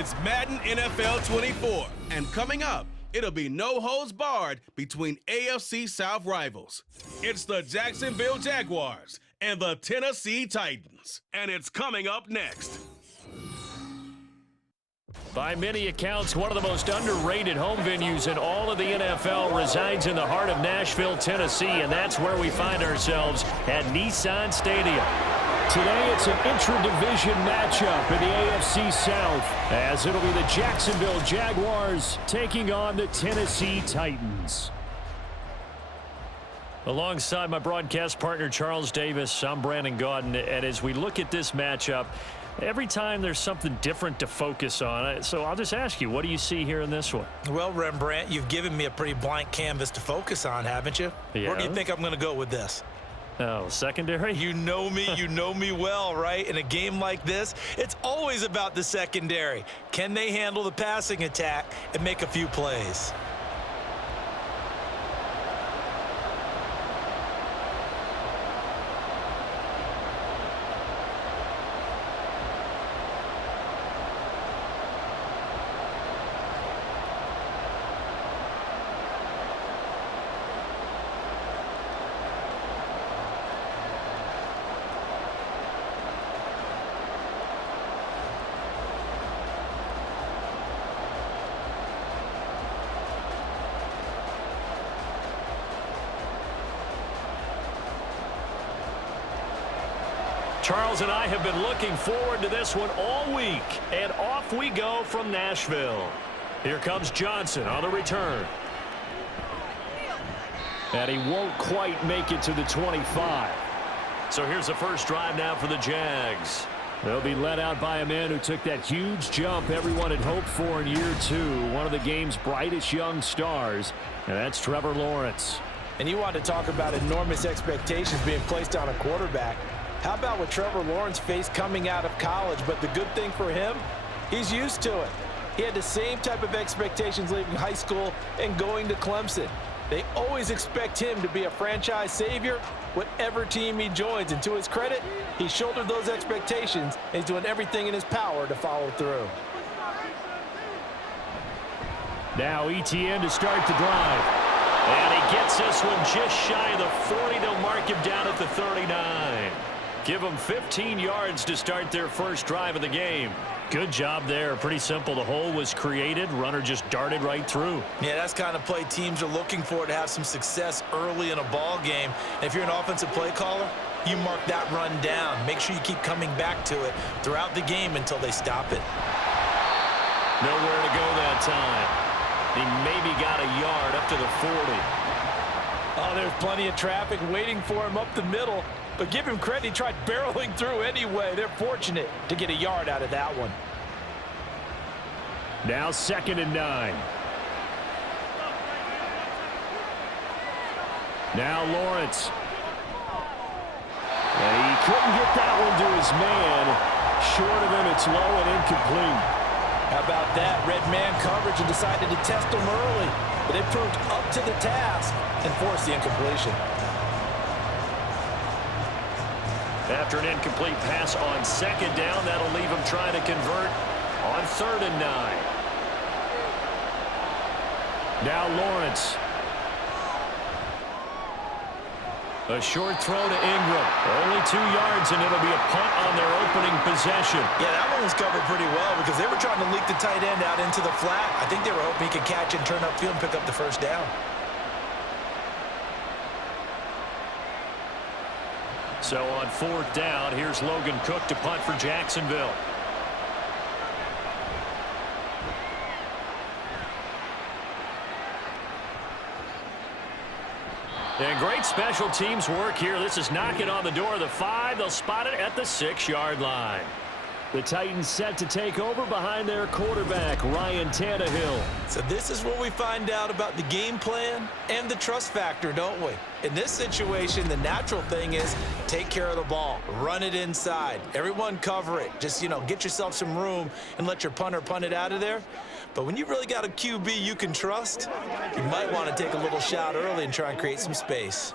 It's Madden NFL 24, and coming up, it'll be no holds barred between AFC South rivals. It's the Jacksonville Jaguars and the Tennessee Titans, and it's coming up next. By many accounts, one of the most underrated home venues in all of the NFL resides in the heart of Nashville, Tennessee, and that's where we find ourselves at Nissan Stadium. Today, it's an intra-division matchup in the AFC South, as it'll be the Jacksonville Jaguars taking on the Tennessee Titans. Alongside my broadcast partner, Charles Davis, I'm Brandon Gaudin, and as we look at this matchup, every time there's something different to focus on. So I'll just ask you, what do you see here in this one? Well, Rembrandt, you've given me a pretty blank canvas to focus on, haven't you? Yeah. Where do you think I'm going to go with this? Oh, secondary? You know me well, right? In a game like this, it's always about the secondary. Can they handle the passing attack and make a few plays? Charles and I have been looking forward to this one all week, and off we go from Nashville. Here comes Johnson on the return. And he won't quite make it to the 25. So here's the first drive now for the Jags. They'll be led out by a man who took that huge jump everyone had hoped for in year two, one of the game's brightest young stars, and that's Trevor Lawrence. And you want to talk about enormous expectations being placed on a quarterback. How about what Trevor Lawrence faced coming out of college? But the good thing for him, he's used to it. He had the same type of expectations leaving high school and going to Clemson. They always expect him to be a franchise savior, whatever team he joins. And to his credit, he shouldered those expectations and he's doing everything in his power to follow through. Now ETN to start the drive. And he gets this one just shy of the 40. They'll mark him down at the 39. Give them 15 yards to start their first drive of the game. Good job there. Pretty simple. The hole was created. Runner just darted right through. Yeah, that's the kind of play teams are looking for to have some success early in a ball game. And if you're an offensive play caller, you mark that run down. Make sure you keep coming back to it throughout the game until they stop it. Nowhere to go that time. He maybe got a yard up to the 40. Oh, there's plenty of traffic waiting for him up the middle. But give him credit, he tried barreling through anyway. They're fortunate to get a yard out of that one. Now 2nd and 9. Now Lawrence. And he couldn't get that one to his man. Short of him, it's low and incomplete. How about that? Red man coverage and decided to test him early. But it proved up to the task and forced the incompletion. After an incomplete pass on 2nd down, that'll leave him trying to convert on 3rd and 9. Now Lawrence. A short throw to Ingram. Only 2 yards, and it'll be a punt on their opening possession. Yeah, that one was covered pretty well because they were trying to leak the tight end out into the flat. I think they were hoping he could catch and turn upfield and pick up the first down. So on 4th down, here's Logan Cook to punt for Jacksonville. And great special teams work here. This is knocking on the door of the 5. They'll spot it at the 6-yard line. The Titans set to take over behind their quarterback, Ryan Tannehill. So this is where we find out about the game plan and the trust factor, don't we? In this situation, the natural thing is take care of the ball, run it inside. Everyone cover it. Just, get yourself some room and let your punter punt it out of there. But when you really got a QB you can trust, you might want to take a little shot early and try and create some space.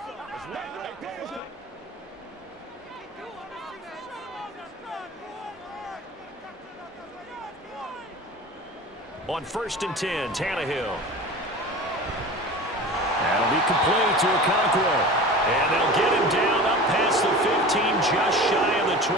On 1st and 10, Tannehill. That'll be complete to Okonkwo. And they'll get him down up past the 15, just shy of the 20.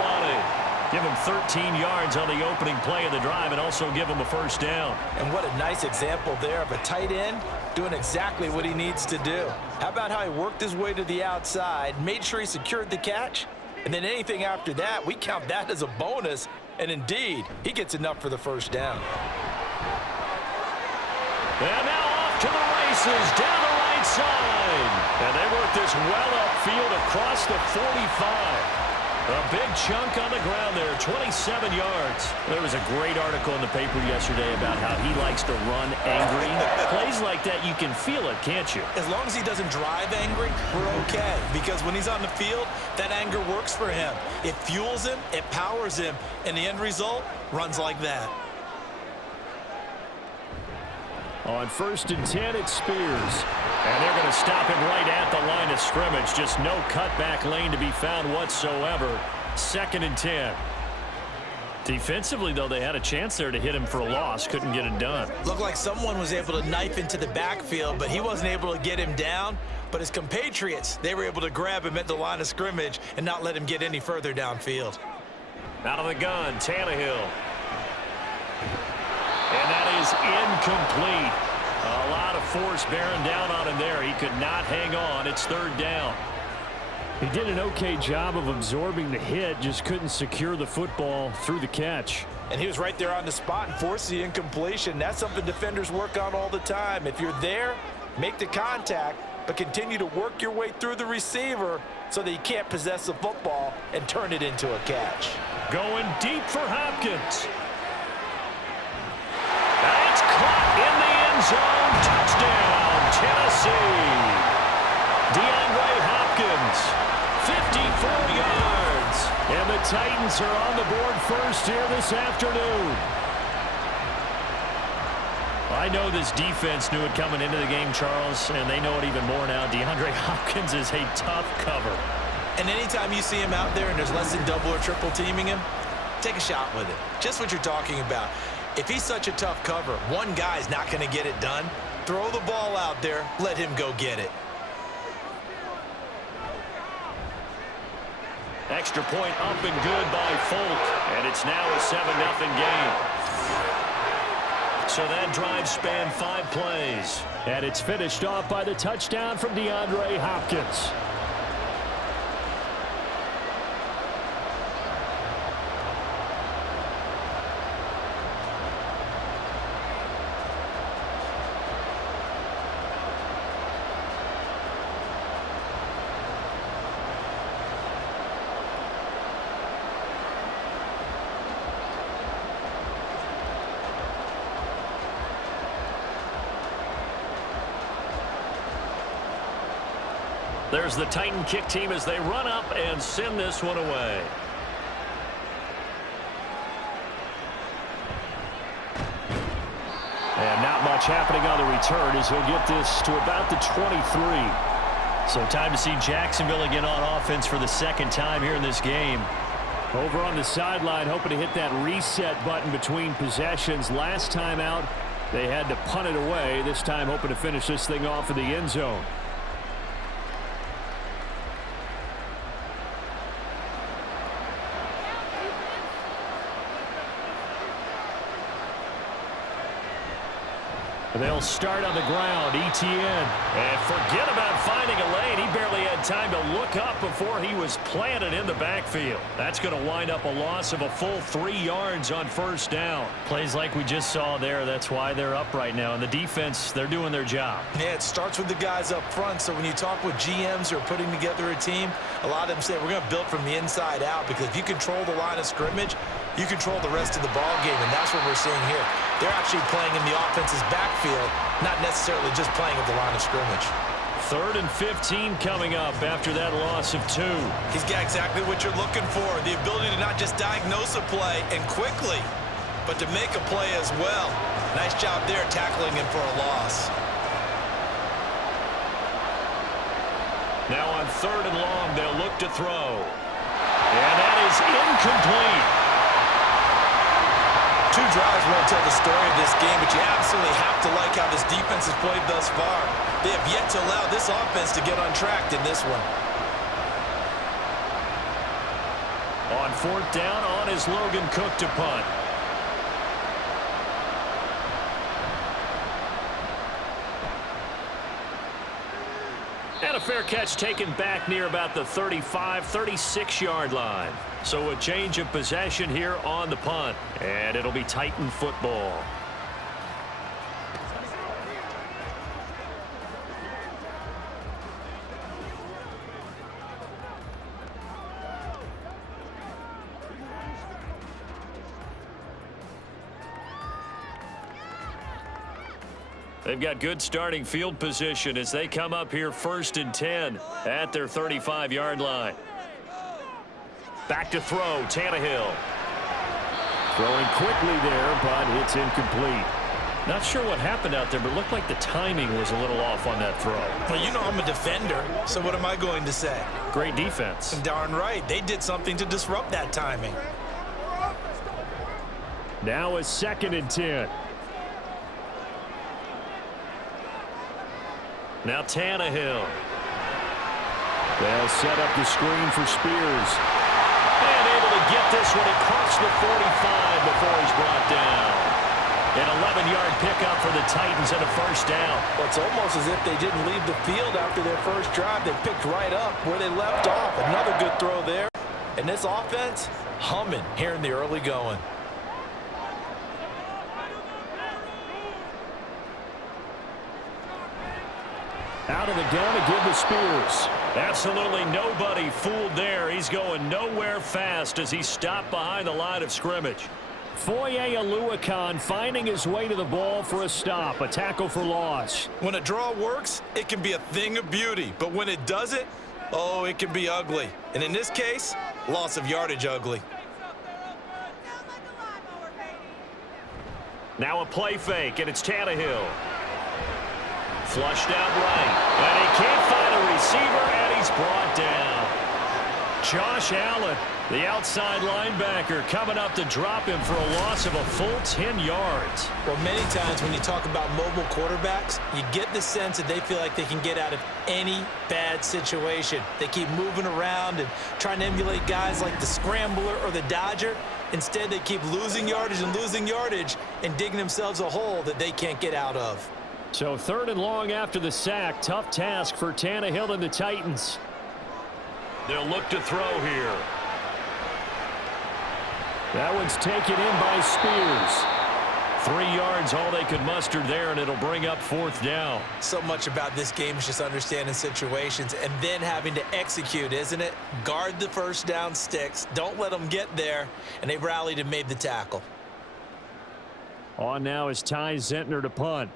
Give him 13 yards on the opening play of the drive and also give him a first down. And what a nice example there of a tight end doing exactly what he needs to do. How about how he worked his way to the outside, made sure he secured the catch, and then anything after that, we count that as a bonus. And indeed, he gets enough for the first down. And now off to the races, down the right side. And they work this well upfield across the 45. A big chunk on the ground there, 27 yards. There was a great article in the paper yesterday about how he likes to run angry. Plays like that, you can feel it, can't you? As long as he doesn't drive angry, we're okay. Because when he's on the field, that anger works for him. It fuels him, it powers him, and the end result runs like that. On 1st and 10, it's Spears. And they're going to stop him right at the line of scrimmage. Just no cutback lane to be found whatsoever. 2nd and 10. Defensively, though, they had a chance there to hit him for a loss. Couldn't get it done. Looked like someone was able to knife into the backfield, but he wasn't able to get him down. But his compatriots, they were able to grab him at the line of scrimmage and not let him get any further downfield. Out of the gun, Tannehill. And that is incomplete. A lot of force bearing down on him there. He could not hang on. It's 3rd down. He did an okay job of absorbing the hit, just couldn't secure the football through the catch. And he was right there on the spot and forced the incompletion. That's something defenders work on all the time. If you're there, make the contact, but continue to work your way through the receiver so that you can't possess the football and turn it into a catch. Going deep for Hopkins. It's caught in the end zone. Touchdown, Tennessee. DeAndre Hopkins, 54 yards. And the Titans are on the board first here this afternoon. I know this defense knew it coming into the game, Charles, and they know it even more now. DeAndre Hopkins is a tough cover. And anytime you see him out there and there's less than double or triple teaming him, take a shot with it. Just what you're talking about. If he's such a tough cover, one guy's not going to get it done. Throw the ball out there. Let him go get it. Extra point up and good by Folk. And it's now a 7-0 game. So that drive spanned 5 plays. And it's finished off by the touchdown from DeAndre Hopkins. There's the Titan kick team as they run up and send this one away. And not much happening on the return as he'll get this to about the 23. So time to see Jacksonville again on offense for the 2nd time here in this game. Over on the sideline, hoping to hit that reset button between possessions. Last time out, they had to punt it away. This time hoping to finish this thing off in the end zone. They'll start on the ground. Etienne. And forget about finding a lane. He barely had time to look up before he was planted in the backfield. That's going to wind up a loss of a full 3 yards on 1st down. Plays like we just saw there. That's why they're up right now. And the defense, they're doing their job. Yeah, it starts with the guys up front. So when you talk with GMs who are putting together a team, a lot of them say we're going to build from the inside out, because if you control the line of scrimmage, you control the rest of the ball game, and that's what we're seeing here. They're actually playing in the offense's backfield, not necessarily just playing at the line of scrimmage. 3rd and 15 coming up after that loss of 2. He's got exactly what you're looking for, the ability to not just diagnose a play and quickly, but to make a play as well. Nice job there tackling him for a loss. Now on 3rd and long, they'll look to throw. And that is incomplete. 2 drives won't tell the story of this game, but you absolutely have to like how this defense has played thus far. They have yet to allow this offense to get untracked in this one. On 4th down, on is Logan Cook to punt. And a fair catch taken back near about the 35, 36-yard line. So a change of possession here on the punt. And it'll be Titan football. They've got good starting field position as they come up here 1st and 10 at their 35-yard line. Back to throw, Tannehill. Throwing quickly there, but it's incomplete. Not sure what happened out there, but it looked like the timing was a little off on that throw. Well, you know I'm a defender, so what am I going to say? Great defense. Darn right. They did something to disrupt that timing. Now a 2nd and 10. Now Tannehill. They'll set up the screen for Spears. And able to get this one across the 45 before he's brought down. An 11-yard pickup for the Titans and a 1st down. Well, it's almost as if they didn't leave the field after their first drive. They picked right up where they left off. Another good throw there. And this offense, humming here in the early going. Out of the gun to give to Spears. Absolutely nobody fooled there. He's going nowhere fast as he stopped behind the line of scrimmage. Foye Oluokun finding his way to the ball for a stop. A tackle for loss. When a draw works, it can be a thing of beauty. But when it doesn't, oh, it can be ugly. And in this case, loss of yardage ugly. Now a play fake, and it's Tannehill. Flushed out right. And he can't find a receiver, and he's brought down. Josh Allen, the outside linebacker, coming up to drop him for a loss of a full 10 yards. Well, many times when you talk about mobile quarterbacks, you get the sense that they feel like they can get out of any bad situation. They keep moving around and trying to emulate guys like the Scrambler or the Dodger. Instead, they keep losing yardage and digging themselves a hole that they can't get out of. So 3rd and long after the sack. Tough task for Tannehill and the Titans. They'll look to throw here. That one's taken in by Spears. 3 yards, all they could muster there, and it'll bring up 4th down. So much about this game is just understanding situations and then having to execute, isn't it? Guard the 1st down sticks. Don't let them get there. And they rallied and made the tackle. On now is Ty Zentner to punt.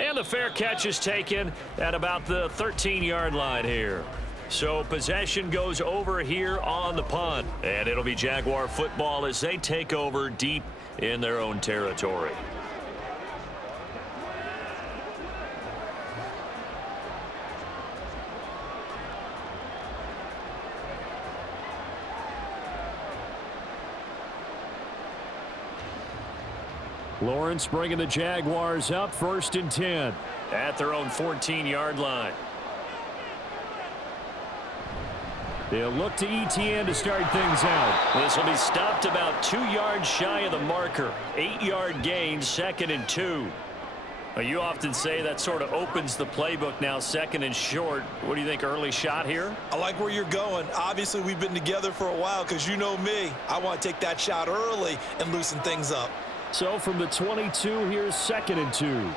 And the fair catch is taken at about the 13-yard line here. So possession goes over here on the punt. And it'll be Jaguar football as they take over deep in their own territory. Lawrence bringing the Jaguars up 1st and 10. At their own 14-yard line. They'll look to ETN to start things out. This will be stopped about 2 yards shy of the marker. 8-yard gain, 2nd and 2. Now, you often say that sort of opens the playbook now, 2nd and short. What do you think, early shot here? I like where you're going. Obviously, we've been together for a while because you know me. I want to take that shot early and loosen things up. So from the 22, here's 2nd and 2.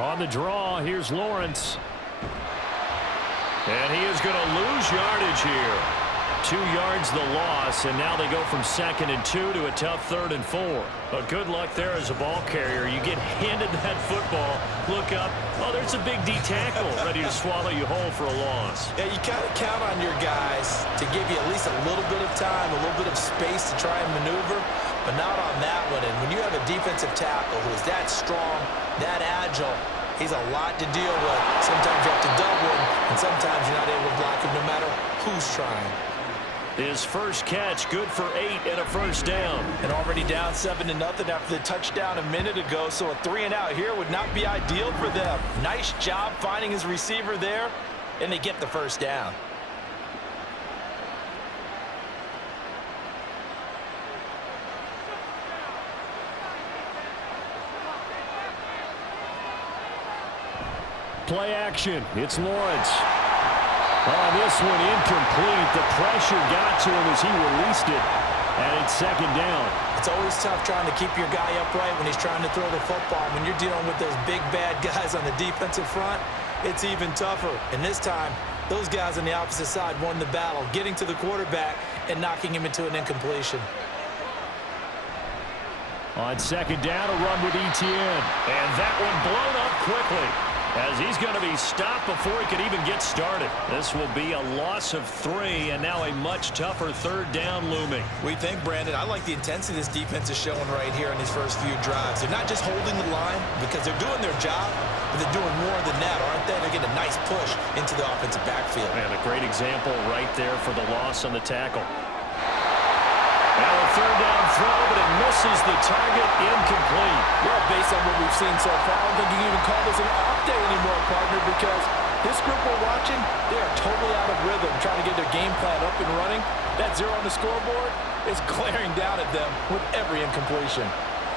On the draw, here's Lawrence. And he is going to lose yardage here. 2 yards the loss, and now they go from 2nd and 2 to a tough 3rd and 4. But good luck there as a ball carrier. You get handed that football, look up, oh, there's a big D tackle ready to swallow you whole for a loss. Yeah, you kind of count on your guys to give you at least a little bit of time, a little bit of space to try and maneuver, but not on that one. And when you have a defensive tackle who is that strong, that agile, He's a lot to deal with. Sometimes you have to double him, and sometimes you're not able to block him no matter who's trying. His first catch, good for 8 and a first down. And already down 7-0 after the touchdown a minute ago, so a 3-and-out here would not be ideal for them. Nice job finding his receiver there, and they get the first down. Play action. It's Lawrence. Oh, this one incomplete. The pressure got to him as he released it. And it's second down. It's always tough trying to keep your guy upright when he's trying to throw the football. When you're dealing with those big, bad guys on the defensive front, it's even tougher. And this time, those guys on the opposite side won the battle, getting to the quarterback and knocking him into an incompletion. On second down, a run with Etienne. And that one blown up quickly, as he's going to be stopped before he could even get started. This will be a loss of 3, and now a much tougher third down looming. We think, Brandon, I like the intensity this defense is showing right here in these first few drives. They're not just holding the line because they're doing their job, but they're doing more than that, aren't they? They're getting a nice push into the offensive backfield. And a great example right there for the loss on the tackle. Now a third down throw, but it misses the target, incomplete. Well, based on what we've seen so far, I don't think you can even call this an off day anymore, partner, because this group we're watching, they are totally out of rhythm, trying to get their game plan up and running. That 0 on the scoreboard is glaring down at them with every incompletion.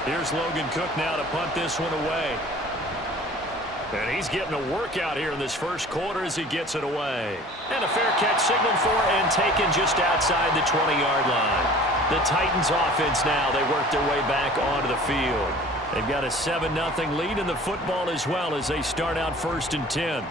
Here's Logan Cook now to punt this one away. And he's getting a workout here in this first quarter as he gets it away. And a fair catch signaled for and taken just outside the 20-yard line. The Titans offense now, they work their way back onto the field. They've got a 7-0 lead in the football as well as they start out 1st and 10.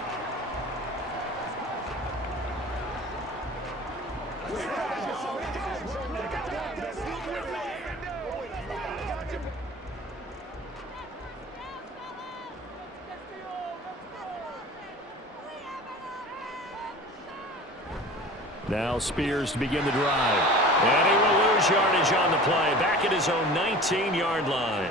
Now Spears to begin the drive. And he will lose yardage on the play, back at his own 19-yard line.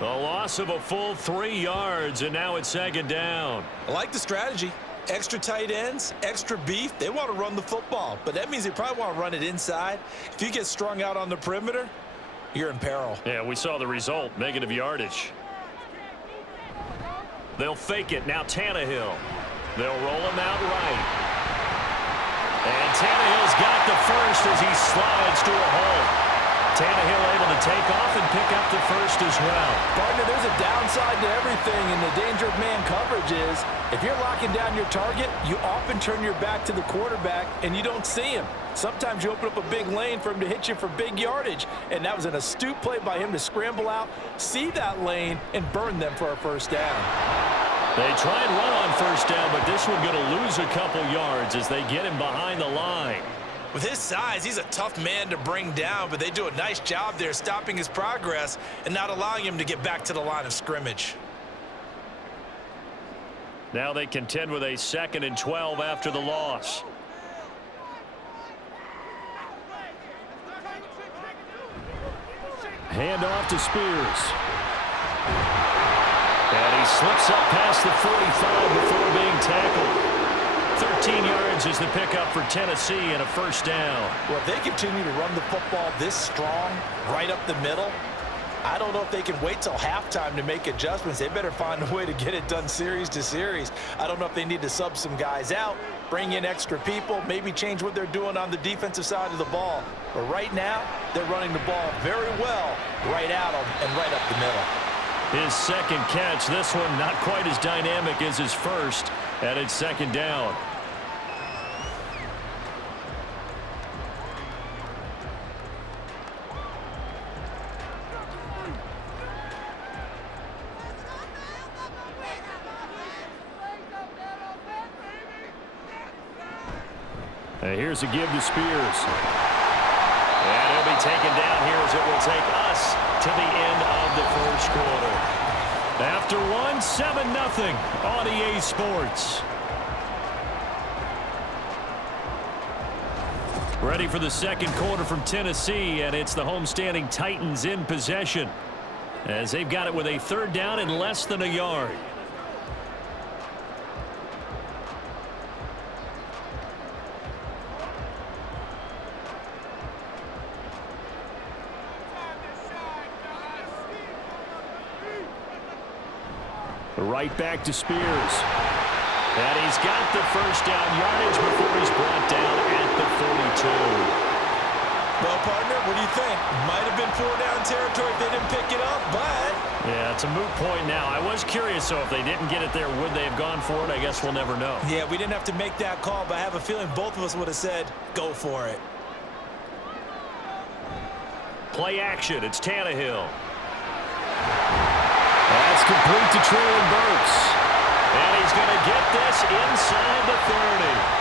A loss of a full 3 yards, and now it's second down. I like the strategy. Extra tight ends, extra beef. They want to run the football, but that means they probably want to run it inside. If you get strung out on the perimeter, you're in peril. Yeah, we saw the result, negative yardage. They'll fake it. Now Tannehill. They'll roll him out right. And Tannehill's got the first as he slides through a hole. Tannehill able to take off and pick up the first as well. Partner, there's a downside to everything, and the danger of man coverage is if you're locking down your target, you often turn your back to the quarterback and you don't see him. Sometimes you open up a big lane for him to hit you for big yardage, and that was an astute play by him to scramble out, see that lane, and burn them for a first down. They try and run on first down, but this one going to lose a couple yards as they get him behind the line. With his size, he's a tough man to bring down, but they do a nice job there stopping his progress and not allowing him to get back to the line of scrimmage. Now they contend with a 2nd and 12 after the loss. Hand off to Spears. And he slips up past the 45 before being tackled. 13 yards is the pickup for Tennessee and a first down. Well, if they continue to run the football this strong, right up the middle, I don't know if they can wait till halftime to make adjustments. They better find a way to get it done series to series. I don't know if they need to sub some guys out, bring in extra people, maybe change what they're doing on the defensive side of the ball. But right now, they're running the ball very well right at them and right up the middle. His second catch, this one not quite as dynamic as his first, and it's second down. And here's a give to Spears. And he'll be taken down here as it will take us to the end of the first quarter. After one, 7-0 on EA Sports. Ready for the second quarter from Tennessee, and it's the homestanding Titans in possession as they've got it with a third down and less than a yard. Right back to Spears. And he's got the first down yardage before he's brought down at the 42. Well, partner, what do you think? Might have been 4-down territory if they didn't pick it up, but... Yeah, it's a moot point now. I was curious, so if they didn't get it there, would they have gone for it? I guess we'll never know. Yeah, we didn't have to make that call, but I have a feeling both of us would have said, go for it. Play action. It's Tannehill. That's complete to Traylon Burks. And he's going to get this inside the 30.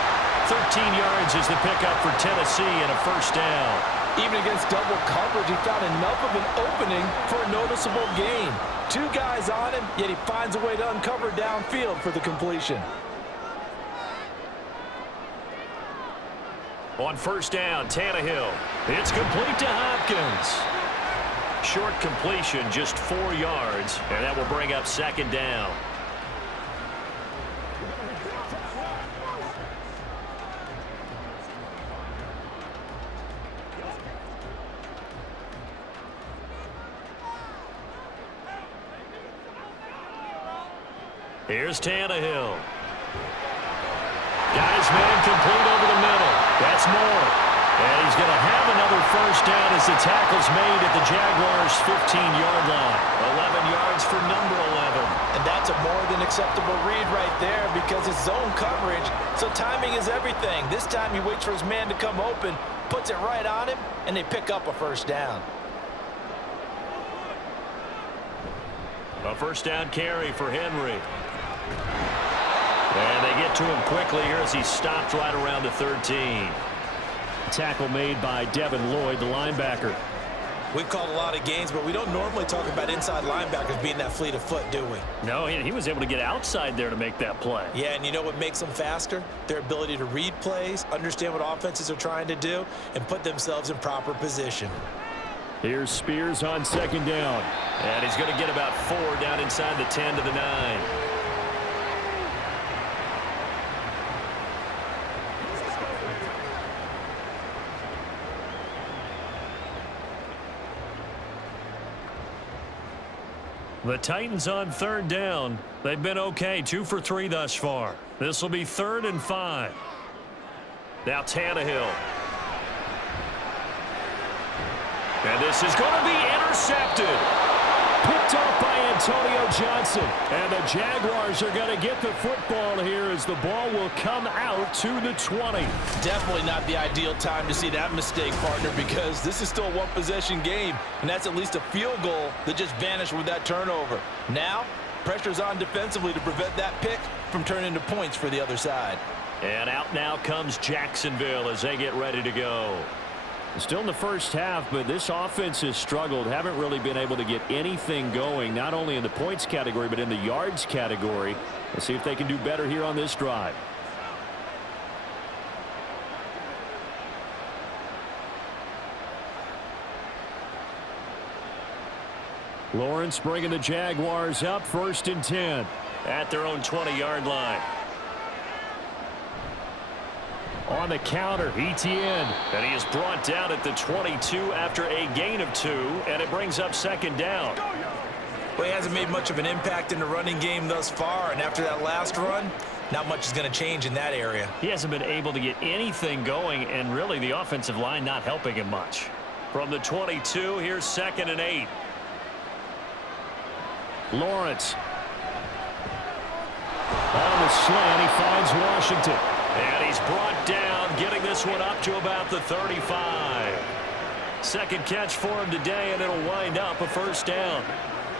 13 yards is the pickup for Tennessee and a first down. Even against double coverage, he found enough of an opening for a noticeable gain. 2 guys on him, yet he finds a way to uncover downfield for the completion. On first down, Tannehill. It's complete to Hopkins. Short completion, just 4 yards, and that will bring up second down. Here's Tannehill. Got his man complete over the middle. That's more. And he's going to have another first down as the tackle's made at the Jaguars' 15-yard line. 11 yards for number 11. And that's a more than acceptable read right there because it's zone coverage, so timing is everything. This time he waits for his man to come open, puts it right on him, and they pick up a first down. A first down carry for Henry. And they get to him quickly here as he stopped right around the 13. Tackle made by Devin Lloyd, the linebacker. We've called a lot of games, but we don't normally talk about inside linebackers being that fleet of foot, do we? No, he was able to get outside there to make that play. Yeah, and you know what makes them faster? Their ability to read plays, understand what offenses are trying to do, and put themselves in proper position. Here's Spears on second down. And he's going to get about 4 down inside the 10 to the 9. The Titans on third down. They've been okay, 2 for 3 thus far. This will be 3rd and 5. Now Tannehill. And this is going to be intercepted. Picked off by Antonio Johnson. And the Jaguars are going to get the football here as the ball will come out to the 20. Definitely not the ideal time to see that mistake, partner, because this is still a one-possession game, and that's at least a field goal that just vanished with that turnover. Now, pressure's on defensively to prevent that pick from turning into points for the other side. And out now comes Jacksonville as they get ready to go. Still in the first half, but this offense has struggled. Haven't really been able to get anything going, not only in the points category, but in the yards category. Let's see if they can do better here on this drive. Lawrence bringing the Jaguars up 1st and 10. At their own 20-yard line. On the counter, Etienne. And he is brought down at the 22 after a gain of 2, and it brings up second down. Well, he hasn't made much of an impact in the running game thus far, and after that last run, not much is going to change in that area. He hasn't been able to get anything going, and really the offensive line not helping him much. From the 22, here's 2nd and 8. Lawrence. On the slant, he finds Washington. And he's brought down, getting this one up to about the 35. Second catch for him today, and it'll wind up a first down.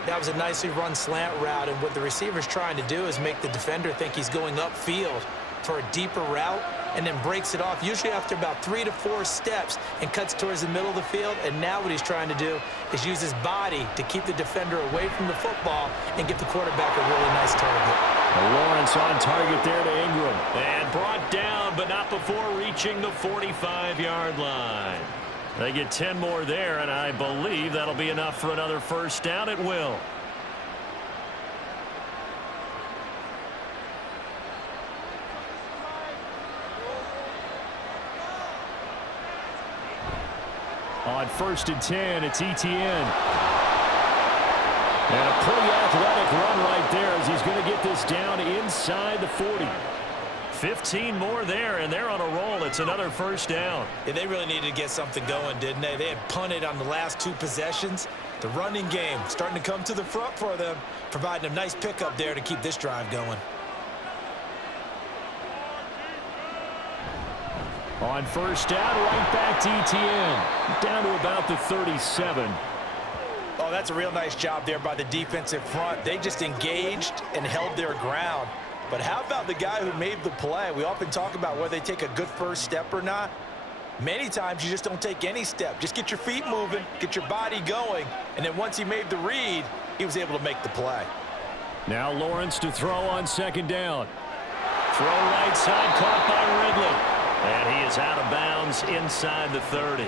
That was a nicely run slant route, and what the receiver's trying to do is make the defender think he's going upfield for a deeper route, and then breaks it off, usually after about 3 to 4 steps, and cuts towards the middle of the field. And now what he's trying to do is use his body to keep the defender away from the football and get the quarterback a really nice target. Lawrence on target there to Ingram. And brought down, but not before reaching the 45-yard line. They get 10 more there, and I believe that'll be enough for another first down. It will. On 1st and 10, it's Etienne. And a pretty athletic run right there as he's going to get this down inside the 40. 15 more there, and they're on a roll. It's another first down. Yeah, they really needed to get something going, didn't they? They had punted on the last 2 possessions. The running game starting to come to the front for them, providing a nice pickup there to keep this drive going. On first down, right back to ETN. Down to about the 37. Oh, that's a real nice job there by the defensive front. They just engaged and held their ground. But how about the guy who made the play? We often talk about whether they take a good first step or not. Many times you just don't take any step. Just get your feet moving, get your body going, and then once he made the read, he was able to make the play. Now Lawrence to throw on second down. Throw right side, caught by Ridley. And he is out of bounds inside the 30.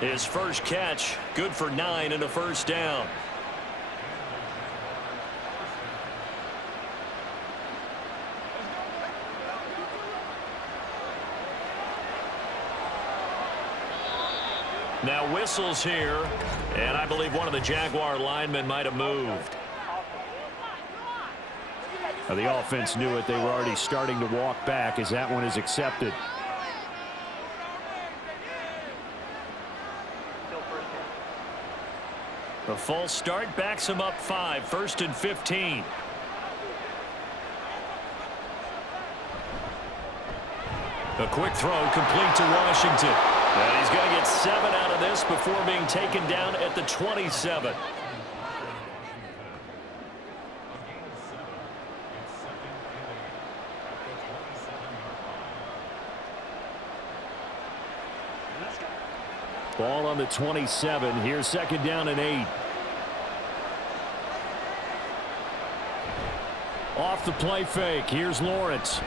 His first catch, good for 9 and a first down. Now whistles here, and I believe one of the Jaguar linemen might have moved. Now the offense knew it. They were already starting to walk back as that one is accepted. The false start backs him up 5, 1st and 15. A quick throw complete to Washington. And he's going to get 7 out of this before being taken down at the 27. Ball on the 27. Here's second down and 8. Off the play fake. Here's Lawrence.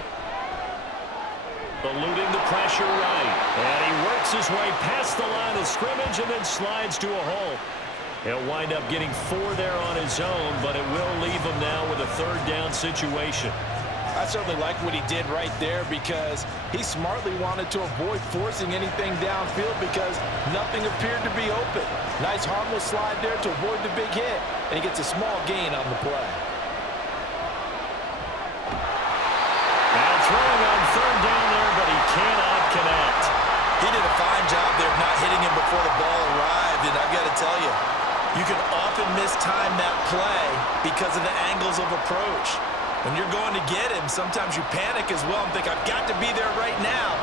Eluding the pressure right. And he works his way past the line of scrimmage and then slides to a hole. He'll wind up getting 4 there on his own, but it will leave him now with a 3rd down situation. I certainly like what he did right there because he smartly wanted to avoid forcing anything downfield because nothing appeared to be open. Nice harmless slide there to avoid the big hit, and he gets a small gain on the play. Now throwing on 3rd down there, but he cannot connect. He did a fine job there of not hitting him before the ball arrived, and I've got to tell you, you can often mistime that play because of the angles of approach. When you're going to get him, sometimes you panic as well and think, I've got to be there right now.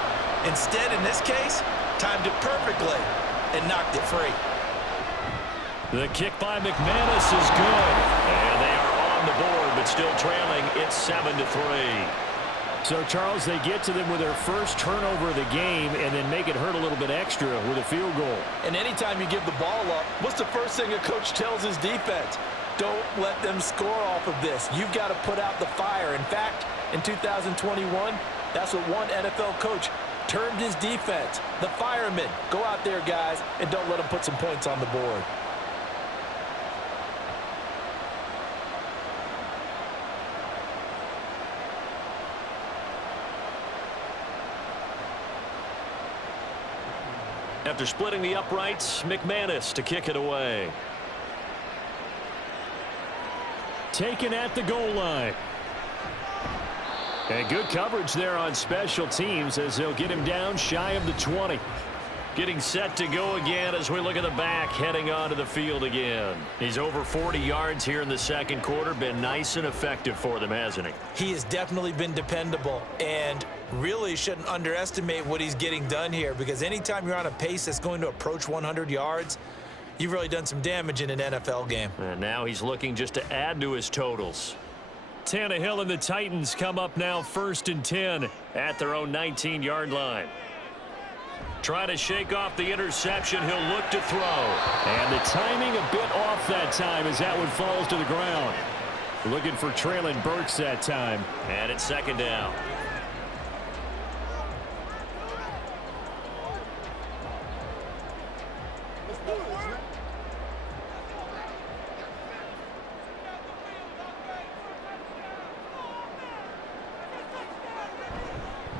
Instead, in this case, timed it perfectly and knocked it free. The kick by McManus is good. And they are on the board, but still trailing. It's 7-3. So, Charles, they get to them with their first turnover of the game and then make it hurt a little bit extra with a field goal. And anytime you give the ball up, what's the first thing a coach tells his defense? Don't let them score off of this. You've got to put out the fire. In fact, in 2021, that's what one NFL coach termed his defense. The firemen. Go out there, guys, and don't let them put some points on the board. After splitting the uprights, McManus to kick it away. Taken at the goal line. And good coverage there on special teams as they'll get him down shy of the 20. Getting set to go again as we look at the back, heading onto the field again. He's over 40 yards here in the second quarter. Been nice and effective for them, hasn't he? He has definitely been dependable and really shouldn't underestimate what he's getting done here because anytime you're on a pace that's going to approach 100 yards, you've really done some damage in an NFL game. And now he's looking just to add to his totals. Tannehill and the Titans come up now 1st and 10 at their own 19-yard line. Trying to shake off the interception. He'll look to throw. And the timing a bit off that time as that one falls to the ground. Looking for Traylon Burks that time. And it's 2nd down.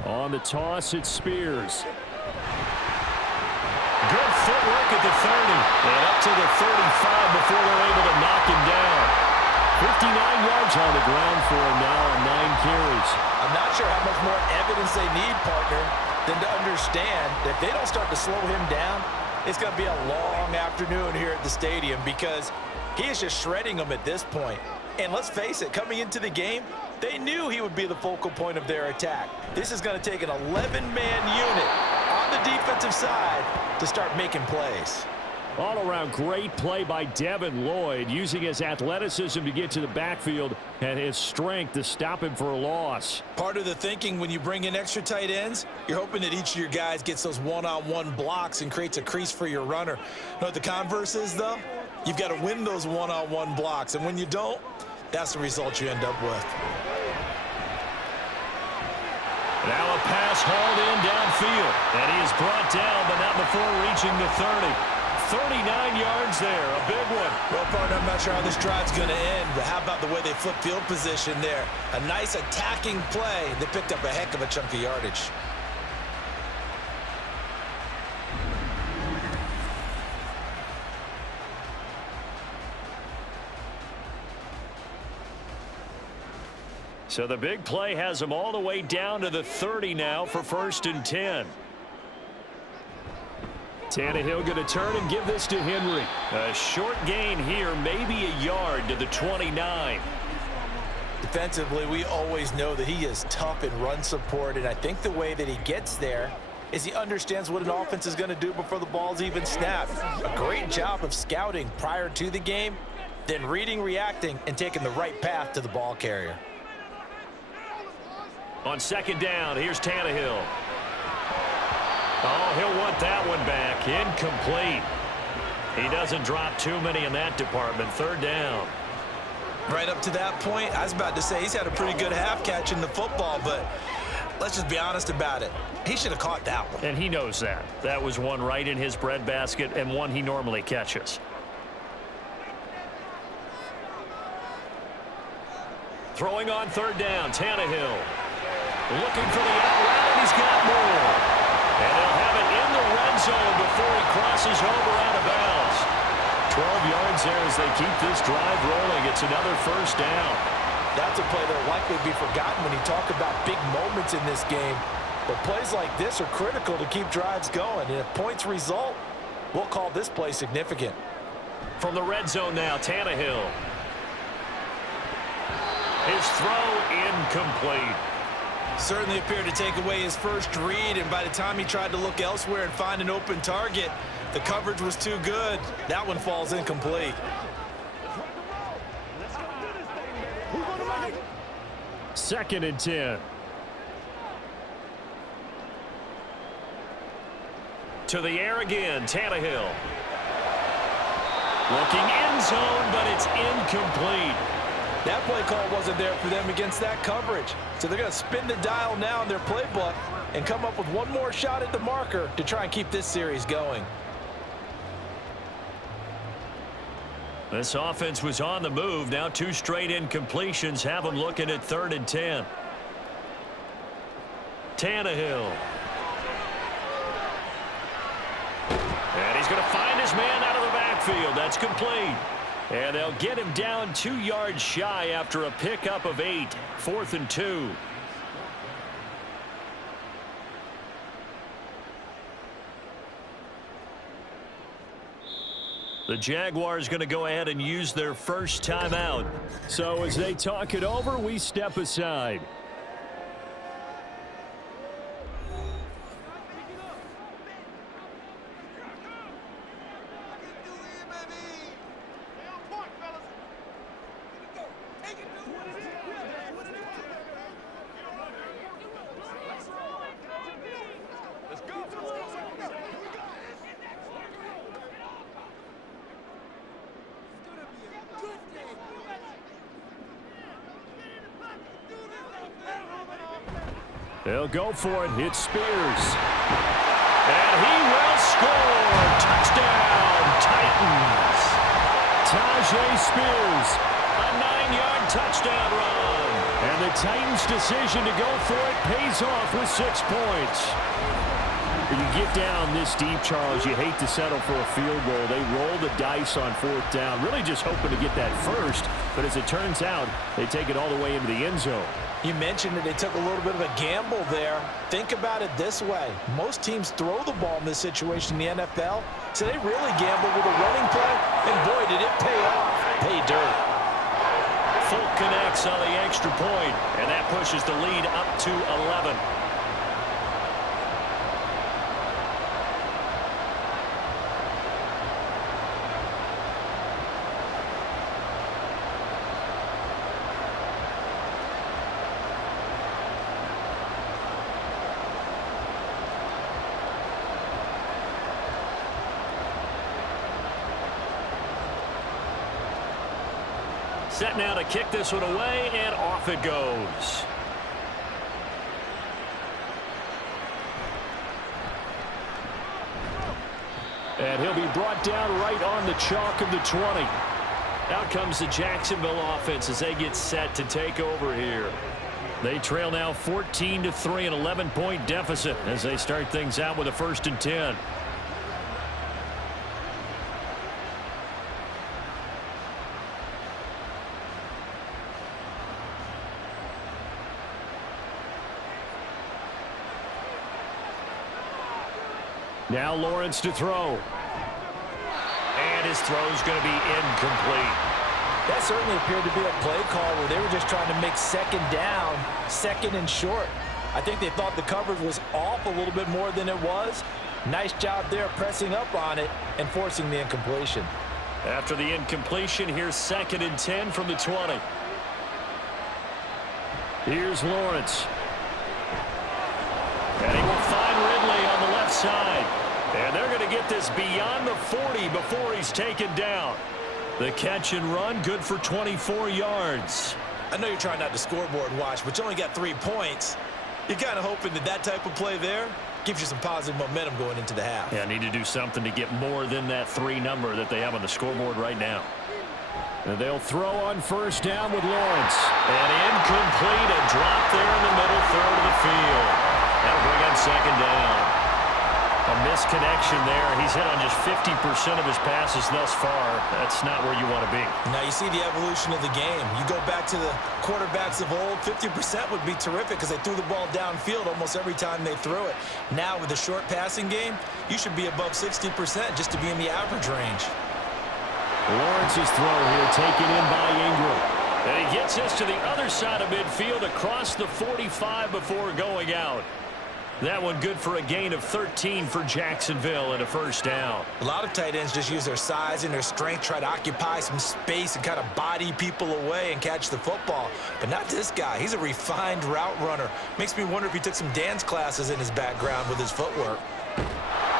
On the toss, it's Spears. Good footwork at the 30. And up to the 35 before they're able to knock him down. yards on the ground for him now on 9 carries. I'm not sure how much more evidence they need, partner, than to understand that if they don't start to slow him down, it's going to be a long afternoon here at the stadium because he is just shredding them at this point. And let's face it, coming into the game, they knew he would be the focal point of their attack. This is going to take an 11-man unit on the defensive side to start making plays. All-around great play by Devin Lloyd, using his athleticism to get to the backfield and his strength to stop him for a loss. Part of the thinking when you bring in extra tight ends, you're hoping that each of your guys gets those one-on-one blocks and creates a crease for your runner. You know what the converse is, though? You've got to win those one-on-one blocks, and when you don't, that's the result you end up with. Now a pass hauled in downfield, and he is brought down, but not before reaching the 30. 39 yards there, a big one. Well, partner, I'm not sure how this drive's going to end, but how about the way they flip field position there? A nice attacking play. They picked up a heck of a chunk of yardage. So the big play has him all the way down to the 30 now for 1st and 10. Tannehill going to turn and give this to Henry. A short gain here, maybe a yard to the 29. Defensively, we always know that he is tough in run support, and I think the way that he gets there is he understands what an offense is going to do before the ball's even snapped. A great job of scouting prior to the game, then reading, reacting, and taking the right path to the ball carrier. On 2nd down, here's Tannehill. Oh, he'll want that one back. Incomplete. He doesn't drop too many in that department. 3rd down. Right up to that point, I was about to say he's had a pretty good half catching the football, but let's just be honest about it. He should have caught that one. And he knows that. That was one right in his breadbasket and one he normally catches. Throwing on 3rd down, Tannehill. Looking for the out route, and he's got more. And they'll have it in the red zone before he crosses over out of bounds. 12 yards there as they keep this drive rolling. It's another 1st down. That's a play that will likely be forgotten when you talk about big moments in this game. But plays like this are critical to keep drives going. And if points result, we'll call this play significant. From the red zone now, Tannehill. His throw incomplete. Certainly appeared to take away his first read, and by the time he tried to look elsewhere and find an open target, the coverage was too good. That one falls incomplete. 2nd and 10. To the air again, Tannehill. Looking end zone, but it's incomplete. That play call wasn't there for them against that coverage. So they're going to spin the dial now in their playbook and come up with one more shot at the marker to try and keep this series going. This offense was on the move. Now 2 straight incompletions have them looking at 3rd and 10. Tannehill. And he's going to find his man out of the backfield. That's complete. And they'll get him down 2 yards shy after a pickup of 8. 4th and 2. The Jaguars going to go ahead and use their first timeout. So as they talk it over, we step aside. They'll go for it. It's Spears. And he will score. Touchdown, Titans. Tajay Spears. A 9-yard touchdown run. And the Titans' decision to go for it pays off with 6 points. When you get down this deep, Charles, you hate to settle for a field goal. They roll the dice on 4th down, really just hoping to get that first. But as it turns out, they take it all the way into the end zone. You mentioned that they took a little bit of a gamble there. Think about it this way. Most teams throw the ball in this situation in the NFL, so they really gamble with a running play, and boy, did it pay off. Pay dirt. Folk connects on the extra point, and that pushes the lead up to 11. Set now to kick this one away, and off it goes. And he'll be brought down right on the chalk of the 20. Out comes the Jacksonville offense as they get set to take over here. They trail now 14-3, an 11-point deficit as they start things out with a 1st and 10. Now Lawrence to throw. And his throw's going to be incomplete. That certainly appeared to be a play call where they were just trying to make 2nd down, 2nd and short. I think they thought the coverage was off a little bit more than it was. Nice job there pressing up on it and forcing the incompletion. After the incompletion, here's 2nd and 10 from the 20. Here's Lawrence. And he will find Ridley on the left side. And they're going to get this beyond the 40 before he's taken down. The catch and run, good for 24 yards. I know you're trying not to scoreboard watch, but you only got 3 points. You're kind of hoping that that type of play there gives you some positive momentum going into the half. Yeah, need to do something to get more than that 3 number that they have on the scoreboard right now. And they'll throw on 1st down with Lawrence. And incomplete, a drop there in the middle third of the field. That'll bring up 2nd down. A misconnection there. He's hit on just 50% of his passes thus far. That's not where you want to be. Now you see the evolution of the game. You go back to the quarterbacks of old, 50% would be terrific because they threw the ball downfield almost every time they threw it. Now with the short passing game, you should be above 60% just to be in the average range. Lawrence's throw here taken in by Ingram. And he gets this to the other side of midfield across the 45 before going out. That one good for a gain of 13 for Jacksonville and a 1st down. A lot of tight ends just use their size and their strength, try to occupy some space and kind of body people away and catch the football. But not this guy. He's a refined route runner. Makes me wonder if he took some dance classes in his background with his footwork.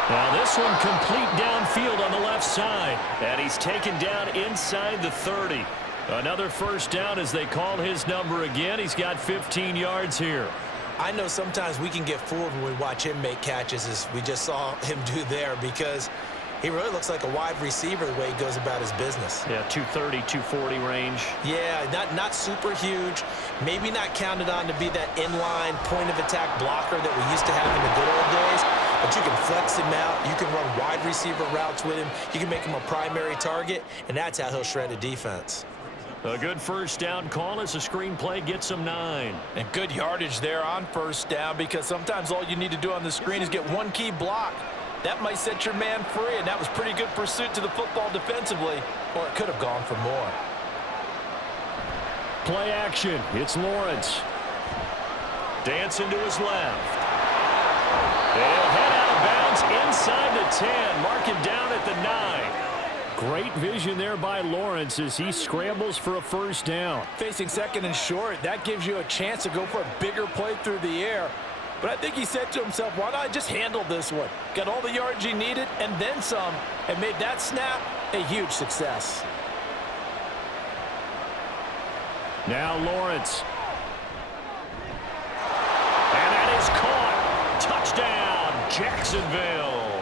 Now this one complete downfield on the left side. And he's taken down inside the 30. Another 1st down as they call his number again. He's got 15 yards here. I know sometimes we can get fooled when we watch him make catches, as we just saw him do there, because he really looks like a wide receiver the way he goes about his business. Yeah, 230, 240 range. Yeah, not super huge. Maybe not counted on to be that inline point-of-attack blocker that we used to have in the good old days, but you can flex him out. You can run wide receiver routes with him. You can make him a primary target, and that's how he'll shred a defense. A good 1st down call as the screen play gets him 9. And good yardage there on 1st down, because sometimes all you need to do on the screen is get one key block. That might set your man free, and that was pretty good pursuit to the football defensively, or it could have gone for more. Play action. It's Lawrence. Dancing to his left. They'll head out of bounds inside the 10. Mark him down at the 9. Great vision there by Lawrence as he scrambles for a 1st down. Facing 2nd and short, that gives you a chance to go for a bigger play through the air. But I think he said to himself, why not just handle this one? Got all the yards he needed and then some, and made that snap a huge success. Now Lawrence. And that is caught. Touchdown, Jacksonville.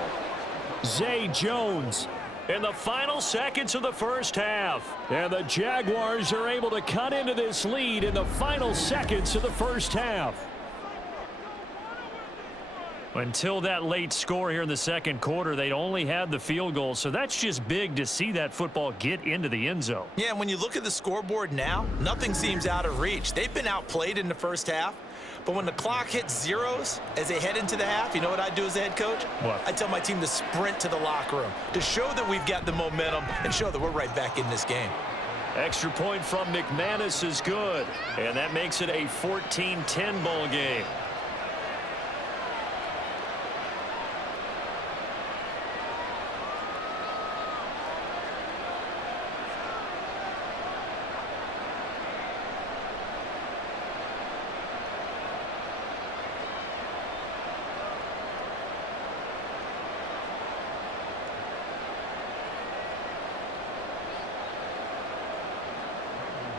Zay Jones. In the final seconds of the 1st half. And the Jaguars are able to cut into this lead in the final seconds of the 1st half. Until that late score here in the second quarter, they'd only had the field goal, so that's just big to see that football get into the end zone. Yeah, and when you look at the scoreboard now, nothing seems out of reach. They've been outplayed in the first half, but when the clock hits zeros as they head into the half, you know what I do as a head coach? What? I tell my team to sprint to the locker room to show that we've got the momentum and show that we're right back in this game. Extra point from McManus is good, and that makes it a 14-10 ball game.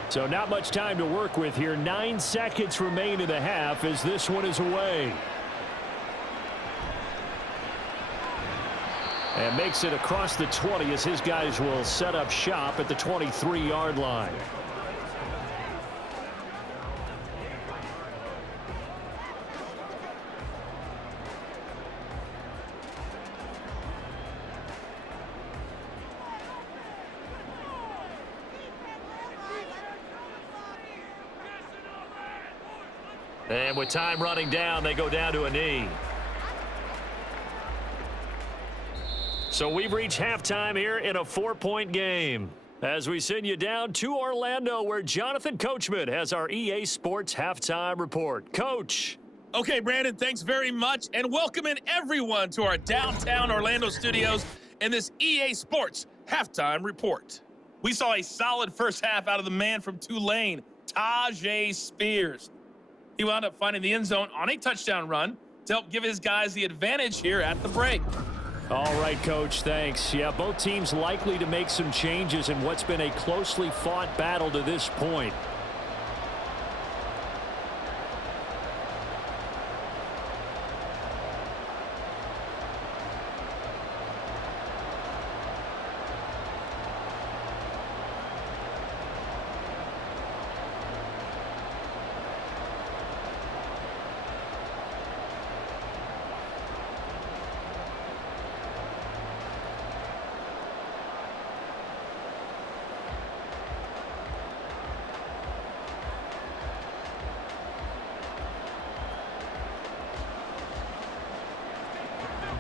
So not much time to work with here. 9 seconds remain in the half as this one is away. And makes it across the 20 as his guys will set up shop at the 23-yard line. And with time running down, they go down to a knee. So we've reached halftime here in a 4-point game. As we send you down to Orlando, where Jonathan Coachman has our EA Sports Halftime Report. Coach. Okay, Brandon, thanks very much. And welcoming everyone to our downtown Orlando studios and this EA Sports Halftime Report. We saw a solid first half out of the man from Tulane, Tyjae Spears. He wound up finding the end zone on a touchdown run to help give his guys the advantage here at the break. All right, Coach, thanks. Yeah, both teams likely to make some changes in what's been a closely fought battle to this point.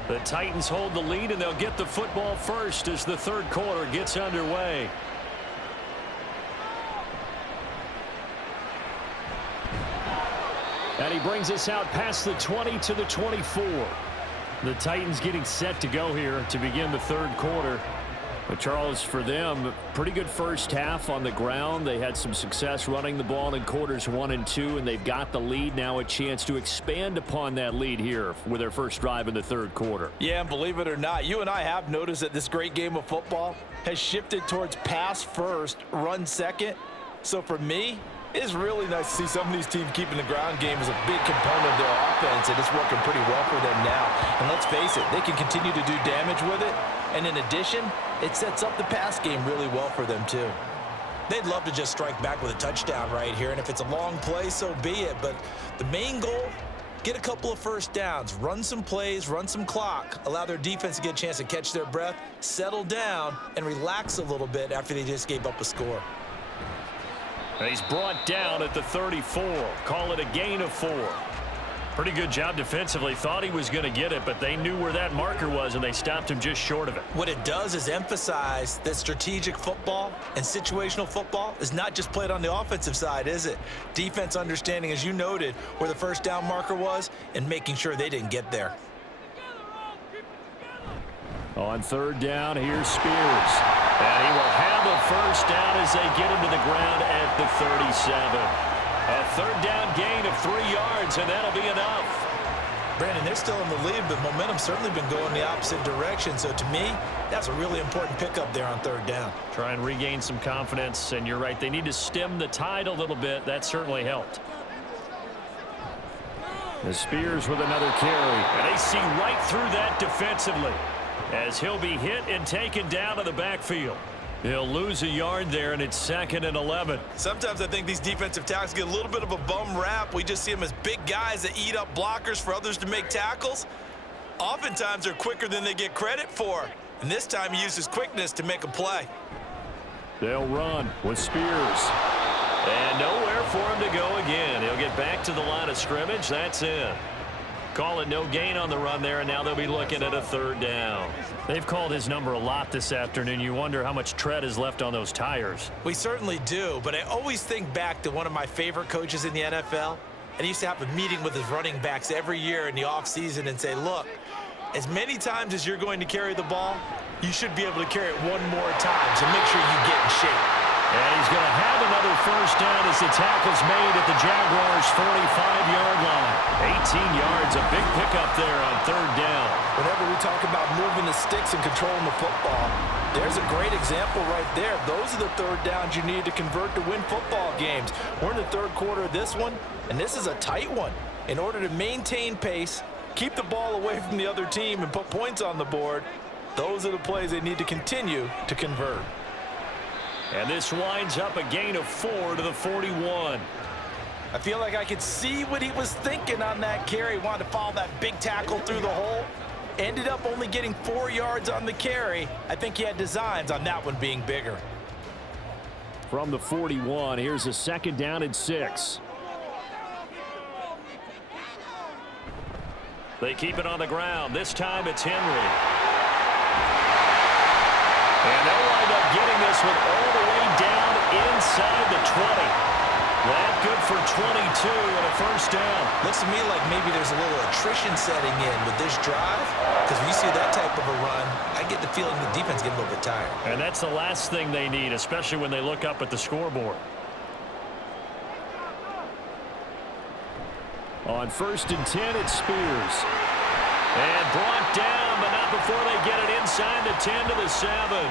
The Titans hold the lead, and they'll get the football first as the third quarter gets underway. And he brings us out past the 20 to the 24. The Titans getting set to go here to begin the third quarter. But Charles, for them, pretty good first half on the ground. They had some success running the ball in quarters 1 and 2, and they've got the lead now, a chance to expand upon that lead here with their first drive in the third quarter. Yeah, and believe it or not, you and I have noticed that this great game of football has shifted towards pass first, run second. So for me, it's really nice to see some of these teams keeping the ground game as a big component of their offense, and it's working pretty well for them now. And let's face it, they can continue to do damage with it. And in addition, it sets up the pass game really well for them too. They'd love to just strike back with a touchdown right here, and if it's a long play, so be it. But the main goal, get a couple of first downs, run some plays, run some clock, allow their defense to get a chance to catch their breath, settle down, and relax a little bit after they just gave up a score. And he's brought down at the 34. Call it a gain of 4. Pretty good job defensively. Thought he was going to get it, but they knew where that marker was, and they stopped him just short of it. What it does is emphasize that strategic football and situational football is not just played on the offensive side, is it? Defense understanding, as you noted, where the first down marker was and making sure they didn't get there. On third down, here's Spears. And he will have the first down as they get him to the ground at the 37. A third down gain of 3 yards, and that'll be enough. Brandon, they're still in the lead, but momentum's certainly been going the opposite direction. So to me, that's a really important pickup there on third down. Try and regain some confidence, and you're right. They need to stem the tide a little bit. That certainly helped. The Spears with another carry. And they see right through that defensively as he'll be hit and taken down to the backfield. He'll lose a yard there, and it's 2nd and 11. Sometimes I think these defensive tackles get a little bit of a bum rap. We just see them as big guys that eat up blockers for others to make tackles. Oftentimes, they're quicker than they get credit for. And this time, he uses quickness to make a play. They'll run with Spears. And nowhere for him to go again. He'll get back to the line of scrimmage. That's it. Call it no gain on the run there, and now they'll be looking at a 3rd down. They've called his number a lot this afternoon. You wonder how much tread is left on those tires. We certainly do, but I always think back to one of my favorite coaches in the NFL. And he used to have a meeting with his running backs every year in the offseason and say, look, as many times as you're going to carry the ball, you should be able to carry it one more time, so make sure you get in shape. And he's going to have another 1st down as the tackle's made at the Jaguars' 45-yard line. 18 yards, a big pickup there on 3rd down. Whenever we talk about moving the sticks and controlling the football, there's a great example right there. Those are the 3rd downs you need to convert to win football games. We're in the 3rd quarter of this one, and this is a tight one. In order to maintain pace, keep the ball away from the other team, and put points on the board, those are the plays they need to continue to convert. And this winds up a gain of 4 to the 41. I feel like I could see what he was thinking on that carry. Wanted to follow that big tackle through the hole. Ended up only getting 4 yards on the carry. I think he had designs on that one being bigger. From the 41, here's a 2nd down and 6. They keep it on the ground. This time it's Henry. And they'll wind up getting this one all the way down inside the 20. That good for 22 and a 1st down. Looks to me like maybe there's a little attrition setting in with this drive, because when you see that type of a run, I get the feeling the defense getting a little bit tired. And that's the last thing they need, especially when they look up at the scoreboard. On 1st and 10, it's Spears. And brought down, but not before they get it inside the 10 to the 7.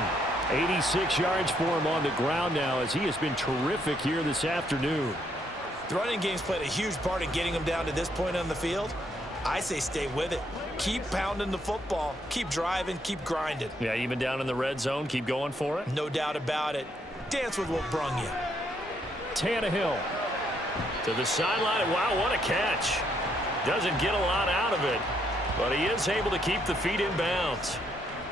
86 yards for him on the ground now, as he has been terrific here this afternoon. The running game's played a huge part in getting him down to this point on the field. I say stay with it. Keep pounding the football. Keep driving. Keep grinding. Yeah, even down in the red zone, keep going for it. No doubt about it. Dance with what brung you. Tannehill. To the sideline. Wow, what a catch. Doesn't get a lot out of it, but he is able to keep the feet in bounds.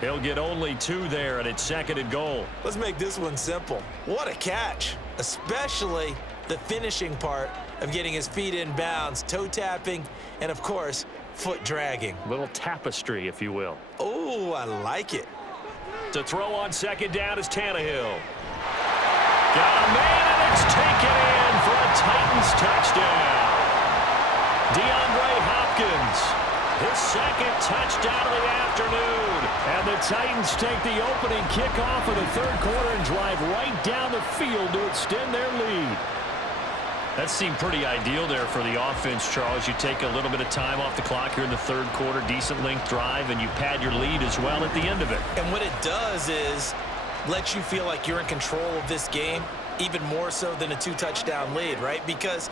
He'll get only 2 there, and it's 2nd and goal. Let's make this one simple. What a catch, especially the finishing part of getting his feet in bounds, toe tapping, and, of course, foot dragging. Little tapestry, if you will. Oh, I like it. To throw on 2nd down is Tannehill. Got a man, and it's taken in for a Titans touchdown. DeAndre Hopkins. His 2nd touchdown of the afternoon. And the Titans take the opening kickoff of the 3rd quarter and drive right down the field to extend their lead. That seemed pretty ideal there for the offense, Charles. You take a little bit of time off the clock here in the 3rd quarter, decent length drive, and you pad your lead as well at the end of it. And what it does is let you feel like you're in control of this game, even more so than a 2-touchdown lead, right? Because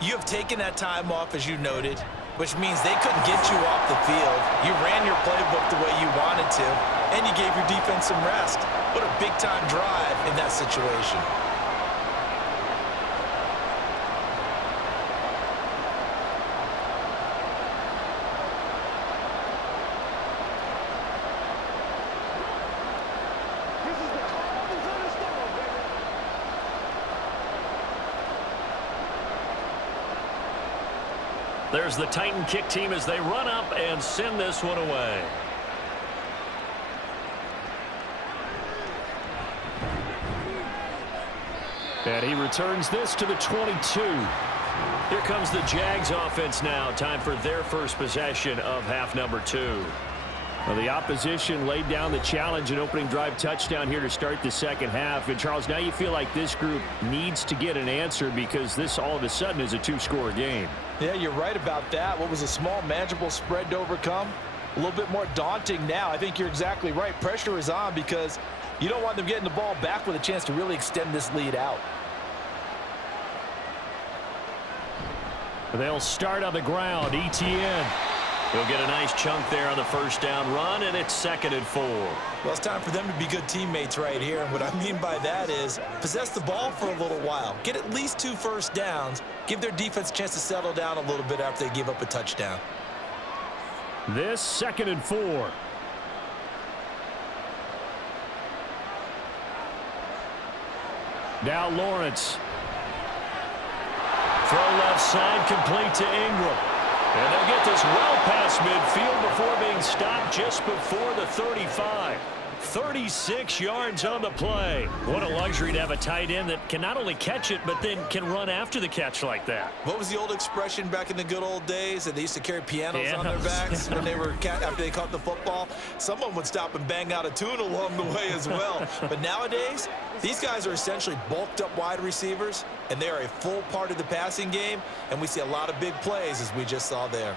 you have taken that time off, as you noted, which means they couldn't get you off the field. You ran your playbook the way you wanted to, and you gave your defense some rest. What a big-time drive in that situation. There's the Titan kick team as they run up and send this one away. And he returns this to the 22. Here comes the Jags offense now. Time for their first possession of half number 2. Well, the opposition laid down the challenge and opening drive touchdown here to start the 2nd half. And, Charles, now you feel like this group needs to get an answer because this all of a sudden is a 2-score game. Yeah, you're right about that. What was a small, manageable spread to overcome, a little bit more daunting now. I think you're exactly right. Pressure is on because you don't want them getting the ball back with a chance to really extend this lead out. They'll start on the ground. ETN. He'll get a nice chunk there on the first down run, and it's 2nd and 4. Well, it's time for them to be good teammates right here. And what I mean by that is possess the ball for a little while. Get at least 2 first downs. Give their defense a chance to settle down a little bit after they give up a touchdown. This 2nd and 4. Now Lawrence. Throw left side, complete to Ingram. And they'll get this well past midfield before being stopped just before the 35. 36 yards on the play. What a luxury to have a tight end that can not only catch it, but then can run after the catch like that. What was the old expression back in the good old days that they used to carry pianos on their backs when they were after they caught the football? Someone would stop and bang out a tune along the way as well. But nowadays, these guys are essentially bulked up wide receivers, and they are a full part of the passing game, and we see a lot of big plays as we just saw there.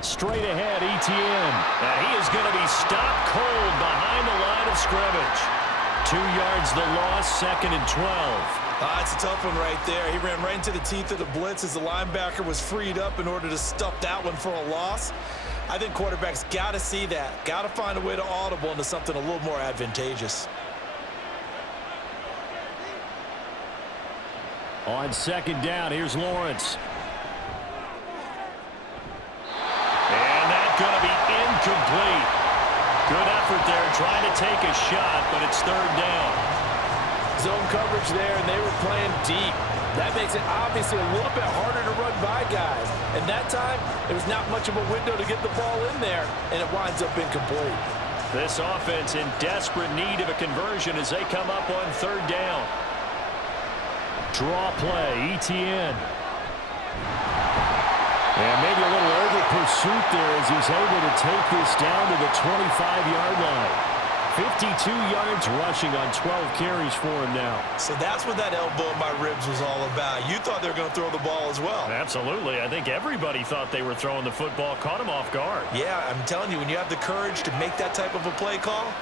Straight ahead, Etienne. And he is going to be stopped cold behind the line of scrimmage. 2 yards the loss, 2nd and 12. It's a tough one right there. He ran right into the teeth of the blitz as the linebacker was freed up in order to stuff that one for a loss. I think quarterbacks got to see that. Got to find a way to audible into something a little more advantageous. On 2nd down, here's Lawrence. Going to be incomplete. Good effort there trying to take a shot, but it's 3rd down. Zone coverage there, and they were playing deep. That makes it obviously a little bit harder to run by guys. And that time, there was not much of a window to get the ball in there, and it winds up incomplete. This offense in desperate need of a conversion as they come up on 3rd down. Draw play, Etienne. And maybe a little over-pursuit there as he's able to take this down to the 25-yard line. 52 yards rushing on 12 carries for him now. So that's what that elbow in my ribs was all about. You thought they were going to throw the ball as well. Absolutely. I think everybody thought they were throwing the football, caught him off guard. Yeah, I'm telling you, when you have the courage to make that type of a play call,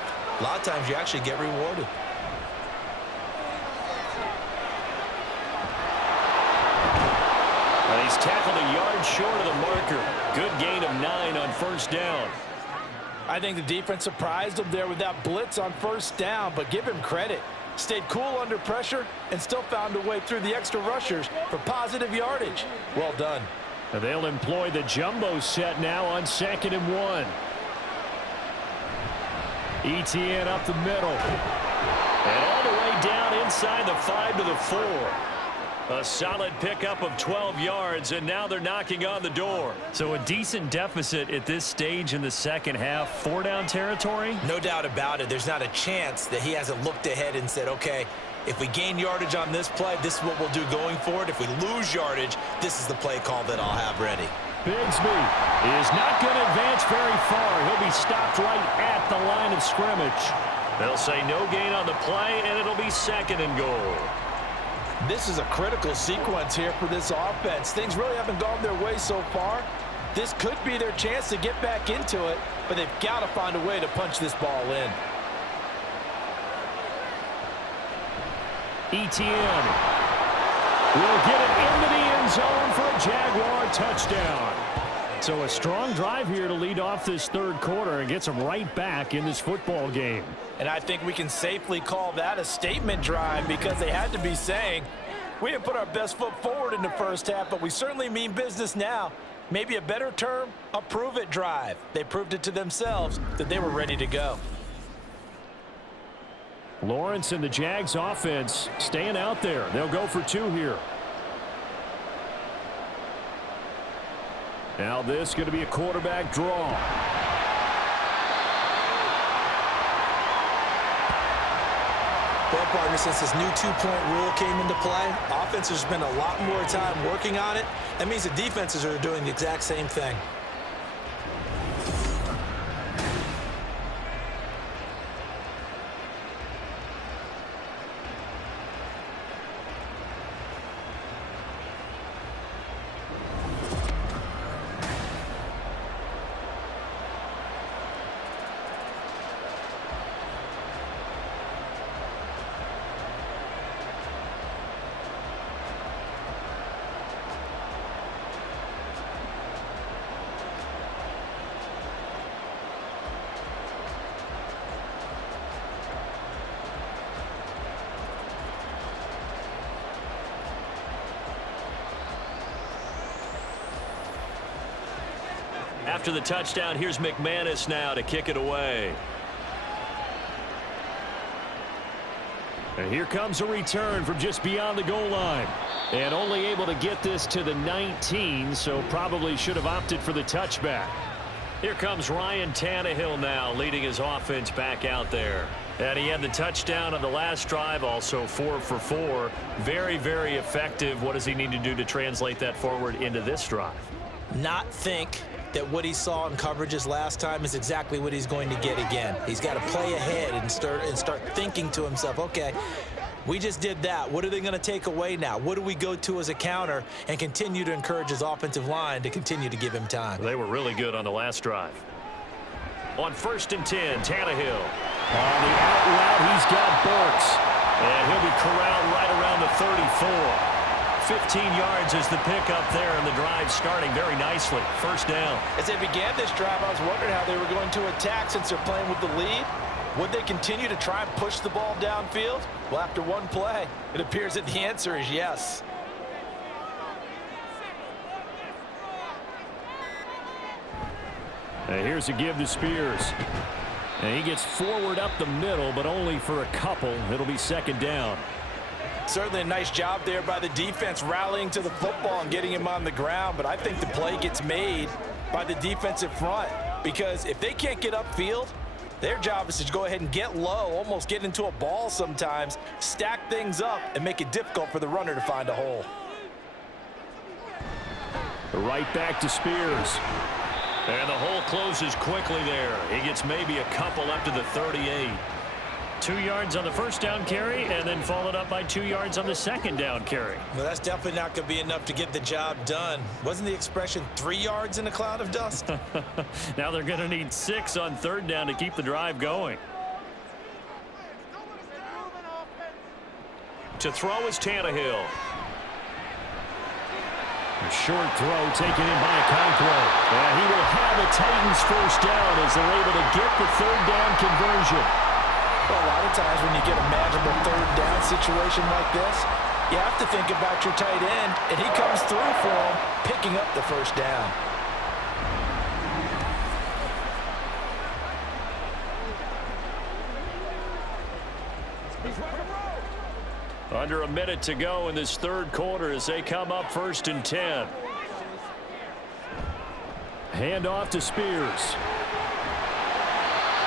a lot of times you actually get rewarded. He's tackled a yard short of the marker. Good gain of 9 on 1st down. I think the defense surprised him there with that blitz on 1st down, but give him credit. Stayed cool under pressure and still found a way through the extra rushers for positive yardage. Well done. And they'll employ the jumbo set now on 2nd and 1. Etienne up the middle. And all the way down inside the 5 to the 4. A solid pickup of 12 yards, and now they're knocking on the door. So a decent deficit at this stage in the 2nd half. 4-down territory? No doubt about it. There's not a chance that he hasn't looked ahead and said, okay, if we gain yardage on this play, this is what we'll do going forward. If we lose yardage, this is the play call that I'll have ready. Bigsby is not going to advance very far. He'll be stopped right at the line of scrimmage. They'll say no gain on the play, and it'll be 2nd and goal. This is a critical sequence here for this offense. Things really haven't gone their way so far. This could be their chance to get back into it, but they've got to find a way to punch this ball in. Etienne will get it into the end zone for a Jaguar touchdown. So a strong drive here to lead off this 3rd quarter and gets them right back in this football game. And I think we can safely call that a statement drive because they had to be saying, we didn't put our best foot forward in the 1st half, but we certainly mean business now. Maybe a better term, a prove-it drive. They proved it to themselves that they were ready to go. Lawrence and the Jags offense staying out there. They'll go for 2 here. Now this is going to be a quarterback draw. Well, partner, since this new 2-point rule came into play, offenses have spent a lot more time working on it. That means the defenses are doing the exact same thing. After the touchdown, here's McManus now to kick it away. And here comes a return from just beyond the goal line. And only able to get this to the 19, so probably should have opted for the touchback. Here comes Ryan Tannehill now, leading his offense back out there. And he had the touchdown on the last drive, also 4 for 4. Very, very effective. What does he need to do to translate that forward into this drive? Not think that what he saw in coverages last time is exactly what he's going to get again. He's got to play ahead and start thinking to himself, okay, we just did that. What are they going to take away now? What do we go to as a counter? And continue to encourage his offensive line to continue to give him time. They were really good on the last drive. On 1st and 10, Tannehill. On the out route, he's got Burks. And he'll be corralled right around the 34. 15 yards is the pickup there, and the drive starting very nicely. 1st down. As they began this drive, I was wondering how they were going to attack since they're playing with the lead. Would they continue to try and push the ball downfield? Well, after one play, it appears that the answer is yes. And here's a give to Spears. And he gets forward up the middle, but only for a couple. It'll be 2nd down. Certainly a nice job there by the defense rallying to the football and getting him on the ground, but I think the play gets made by the defensive front because if they can't get upfield, their job is to go ahead and get low, almost get into a ball sometimes, stack things up, and make it difficult for the runner to find a hole. Right back to Spears. And the hole closes quickly there. He gets maybe a couple up to the 38. 2 yards on the 1st down carry, and then followed up by 2 yards on the 2nd down carry. Well, that's definitely not going to be enough to get the job done. Wasn't the expression 3 yards in a cloud of dust? Now they're going to need 6 on 3rd down to keep the drive going. To throw is Tannehill. A short throw taken in by Okonkwo. And he will have a Titans 1st down as they're able to get the 3rd down conversion. Well, a lot of times when you get a manageable 3rd down situation like this, you have to think about your tight end, and he comes through for him, picking up the 1st down. Under a minute to go in this 3rd quarter as they come up 1st and 10. Hand off to Spears.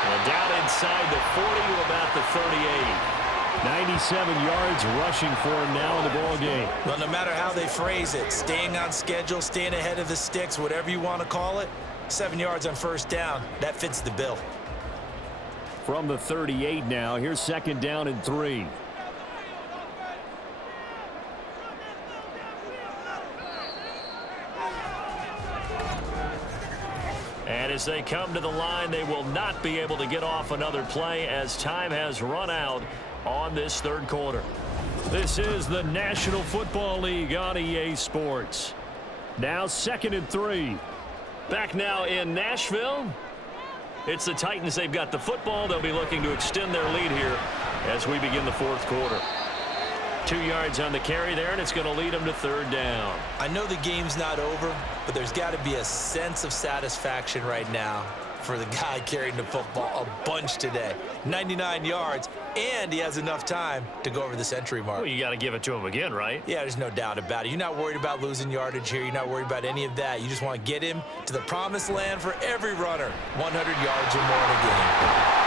And down inside the 40 to about the 38. 97 yards rushing for him now in the ball game. Well, no matter how they phrase it, staying on schedule, staying ahead of the sticks, whatever you want to call it, 7 yards on 1st down, that fits the bill. From the 38 now, here's 2nd down and 3. And as they come to the line, they will not be able to get off another play as time has run out on this 3rd quarter. This is the National Football League on EA Sports. Now 2nd and 3. Back now in Nashville. It's the Titans. They've got the football. They'll be looking to extend their lead here as we begin the 4th quarter. 2 yards on the carry there, and it's going to lead them to 3rd down. I know the game's not over, but there's got to be a sense of satisfaction right now for the guy carrying the football a bunch today. 99 yards, and he has enough time to go over the century mark. Well, you got to give it to him again, right? Yeah, there's no doubt about it. You're not worried about losing yardage here. You're not worried about any of that. You just want to get him to the promised land for every runner. 100 yards or more in a game.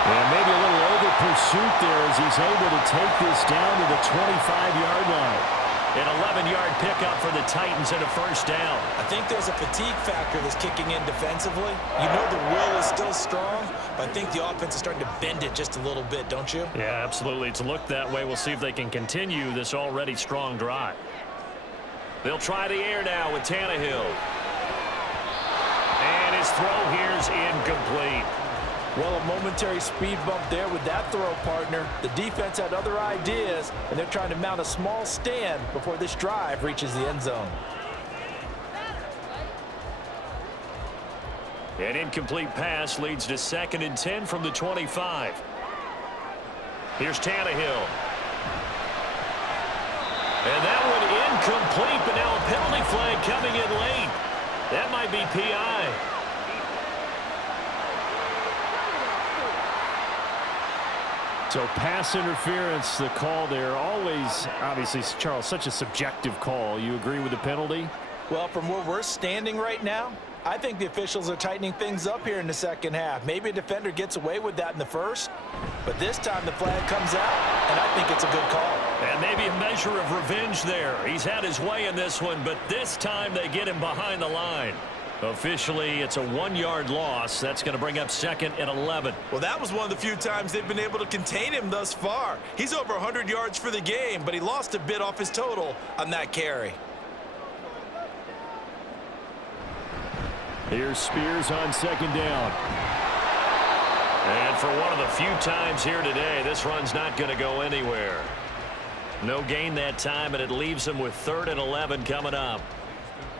And maybe a little over pursuit there as he's able to take this down to the 25-yard line. An 11-yard pickup for the Titans and a 1st down. I think there's a fatigue factor that's kicking in defensively. You know the will is still strong, but I think the offense is starting to bend it just a little bit, don't you? Yeah, absolutely. It's looked that way. We'll see if they can continue this already strong drive. They'll try the air now with Tannehill. And his throw here's incomplete. Well, a momentary speed bump there with that throw, partner. The defense had other ideas, and they're trying to mount a small stand before this drive reaches the end zone. An incomplete pass leads to 2nd and 10 from the 25. Here's Tannehill. And that one incomplete, but now a penalty flag coming in late. That might be PI. So pass interference, the call there, always, obviously, Charles, such a subjective call. You agree with the penalty? Well, from where we're standing right now, I think the officials are tightening things up here in the second half. Maybe a defender gets away with that in the first, but this time the flag comes out, and I think it's a good call. And maybe a measure of revenge there. He's had his way in this one, but this time they get him behind the line. Officially, it's a 1-yard loss. That's going to bring up 2nd and 11. Well, that was one of the few times they've been able to contain him thus far. He's over 100 yards for the game, but he lost a bit off his total on that carry. Here's Spears on 2nd down. And for one of the few times here today, this run's not going to go anywhere. No gain that time, and it leaves him with 3rd and 11 coming up.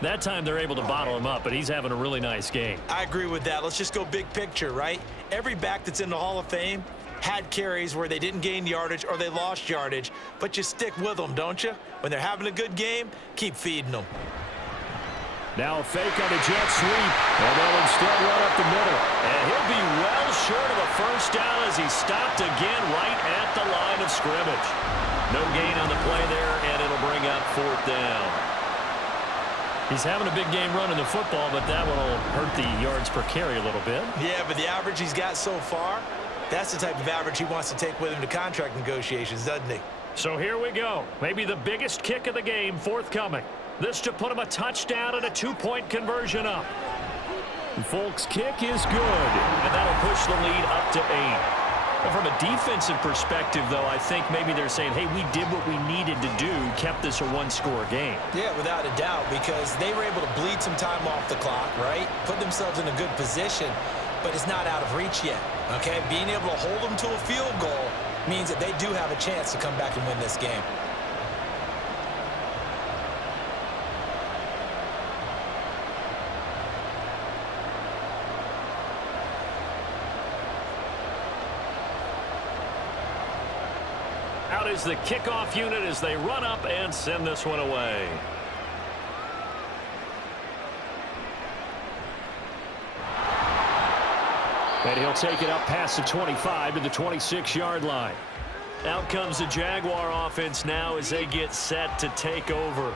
That time they're able to bottle him up, but he's having a really nice game. I agree with that. Let's just go big picture, right? Every back that's in the Hall of Fame had carries where they didn't gain yardage or they lost yardage, but you stick with them, don't you? When they're having a good game, keep feeding them. Now a fake on a jet sweep, and they'll instead run up the middle. And he'll be well short of a first down as he stopped again right at the line of scrimmage. No gain on the play there, and it'll bring up 4th down. He's having a big game running the football, but that one will hurt the yards per carry a little bit. Yeah, but the average he's got so far, that's the type of average he wants to take with him to contract negotiations, doesn't he? So here we go. Maybe the biggest kick of the game forthcoming. This to put him a touchdown and a 2-point conversion up. Folk's kick is good. And that'll push the lead up to 8. But from a defensive perspective, though, I think maybe they're saying, hey, we did what we needed to do, kept this a 1-score game. Yeah, without a doubt, because they were able to bleed some time off the clock, right? Put themselves in a good position, but it's not out of reach yet, okay? Being able to hold them to a field goal means that they do have a chance to come back and win this game. Out is the kickoff unit as they run up and send this one away. And he'll take it up past the 25 to the 26-yard line. Out comes the Jaguar offense now as they get set to take over.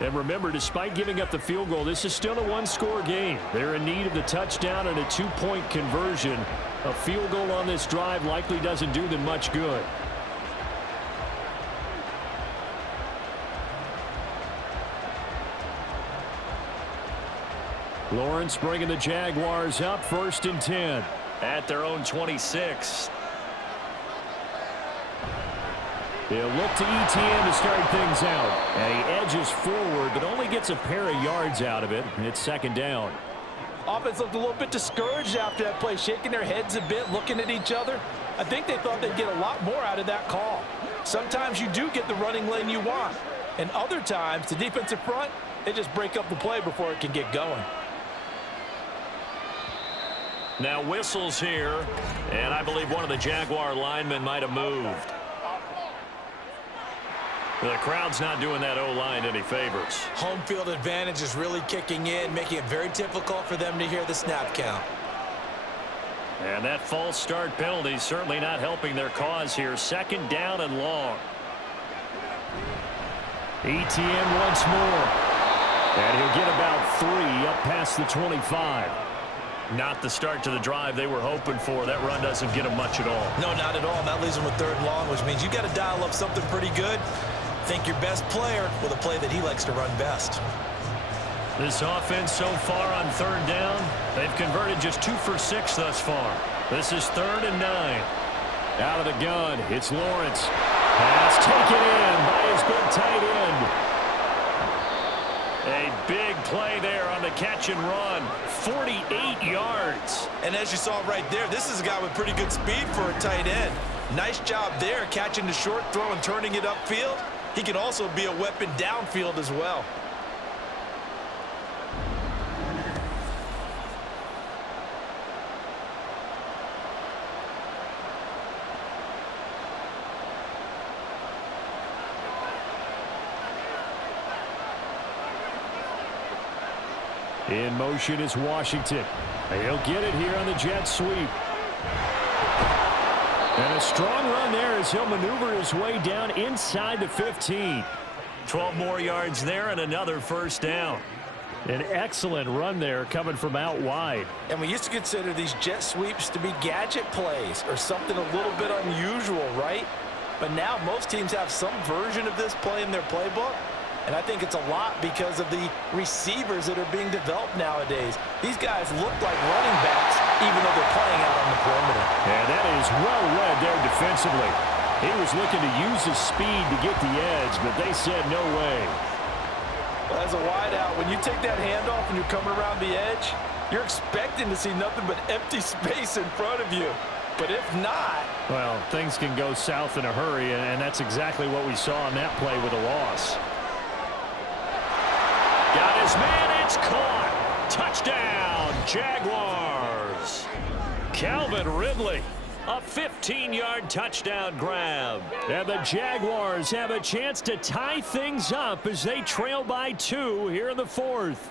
And remember, despite giving up the field goal, this is still a 1-score game. They're in need of the touchdown and a 2-point conversion. A field goal on this drive likely doesn't do them much good. Lawrence bringing the Jaguars up 1st and 10. At their own 26. They'll look to ETN to start things out. And he edges forward, but only gets a pair of yards out of it. It's 2nd down. Offense looked a little bit discouraged after that play, shaking their heads a bit, looking at each other. I think they thought they'd get a lot more out of that call. Sometimes you do get the running lane you want. And other times, the defensive front, they just break up the play before it can get going. Now whistles here, and I believe one of the Jaguar linemen might have moved. The crowd's not doing that O-line any favors. Home field advantage is really kicking in, making it very difficult for them to hear the snap count. And that false start penalty certainly not helping their cause here. 2nd down and long. ETN once more. And he'll get about 3 up past the 25. Not the start to the drive they were hoping for. That run doesn't get them much at all. No, not at all. That leaves them with 3rd and long, which means you got to dial up something pretty good. Think your best player with a play that he likes to run best. This offense so far on 3rd down, they've converted just 2 for 6 thus far. This is 3rd and 9. Out of the gun, it's Lawrence. Pass taken in by his big tight end. A big play there on the catch and run. 48 yards. And as you saw right there, this is a guy with pretty good speed for a tight end. Nice job there, catching the short throw and turning it upfield. He can also be a weapon downfield as well. In motion is Washington. He'll get it here on the jet sweep. And a strong run there as he'll maneuver his way down inside the 15. 12 more yards there and another first down. An excellent run there coming from out wide. And we used to consider these jet sweeps to be gadget plays or something a little bit unusual, right? But now most teams have some version of this play in their playbook. And I think it's a lot because of the receivers that are being developed nowadays. These guys look like running backs even though they're playing out on the perimeter. And that is well read there defensively. He was looking to use his speed to get the edge, but they said no way. Well, as a wideout, when you take that handoff and you're coming around the edge, you're expecting to see nothing but empty space in front of you. But if not... Well, things can go south in a hurry, and that's exactly what we saw on that play with a loss. Got his man, it's caught. Touchdown, Jaguars. Calvin Ridley, a 15-yard touchdown grab. And the Jaguars have a chance to tie things up as they trail by 2 here in the 4th.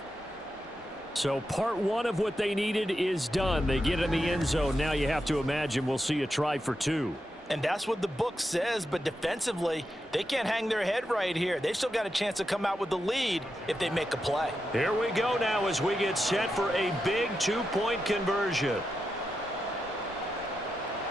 So part 1 of what they needed is done. They get in the end zone. Now you have to imagine we'll see a try for 2. And that's what the book says, but defensively, they can't hang their head right here. They've still got a chance to come out with the lead if they make a play. Here we go now as we get set for a big 2-point conversion.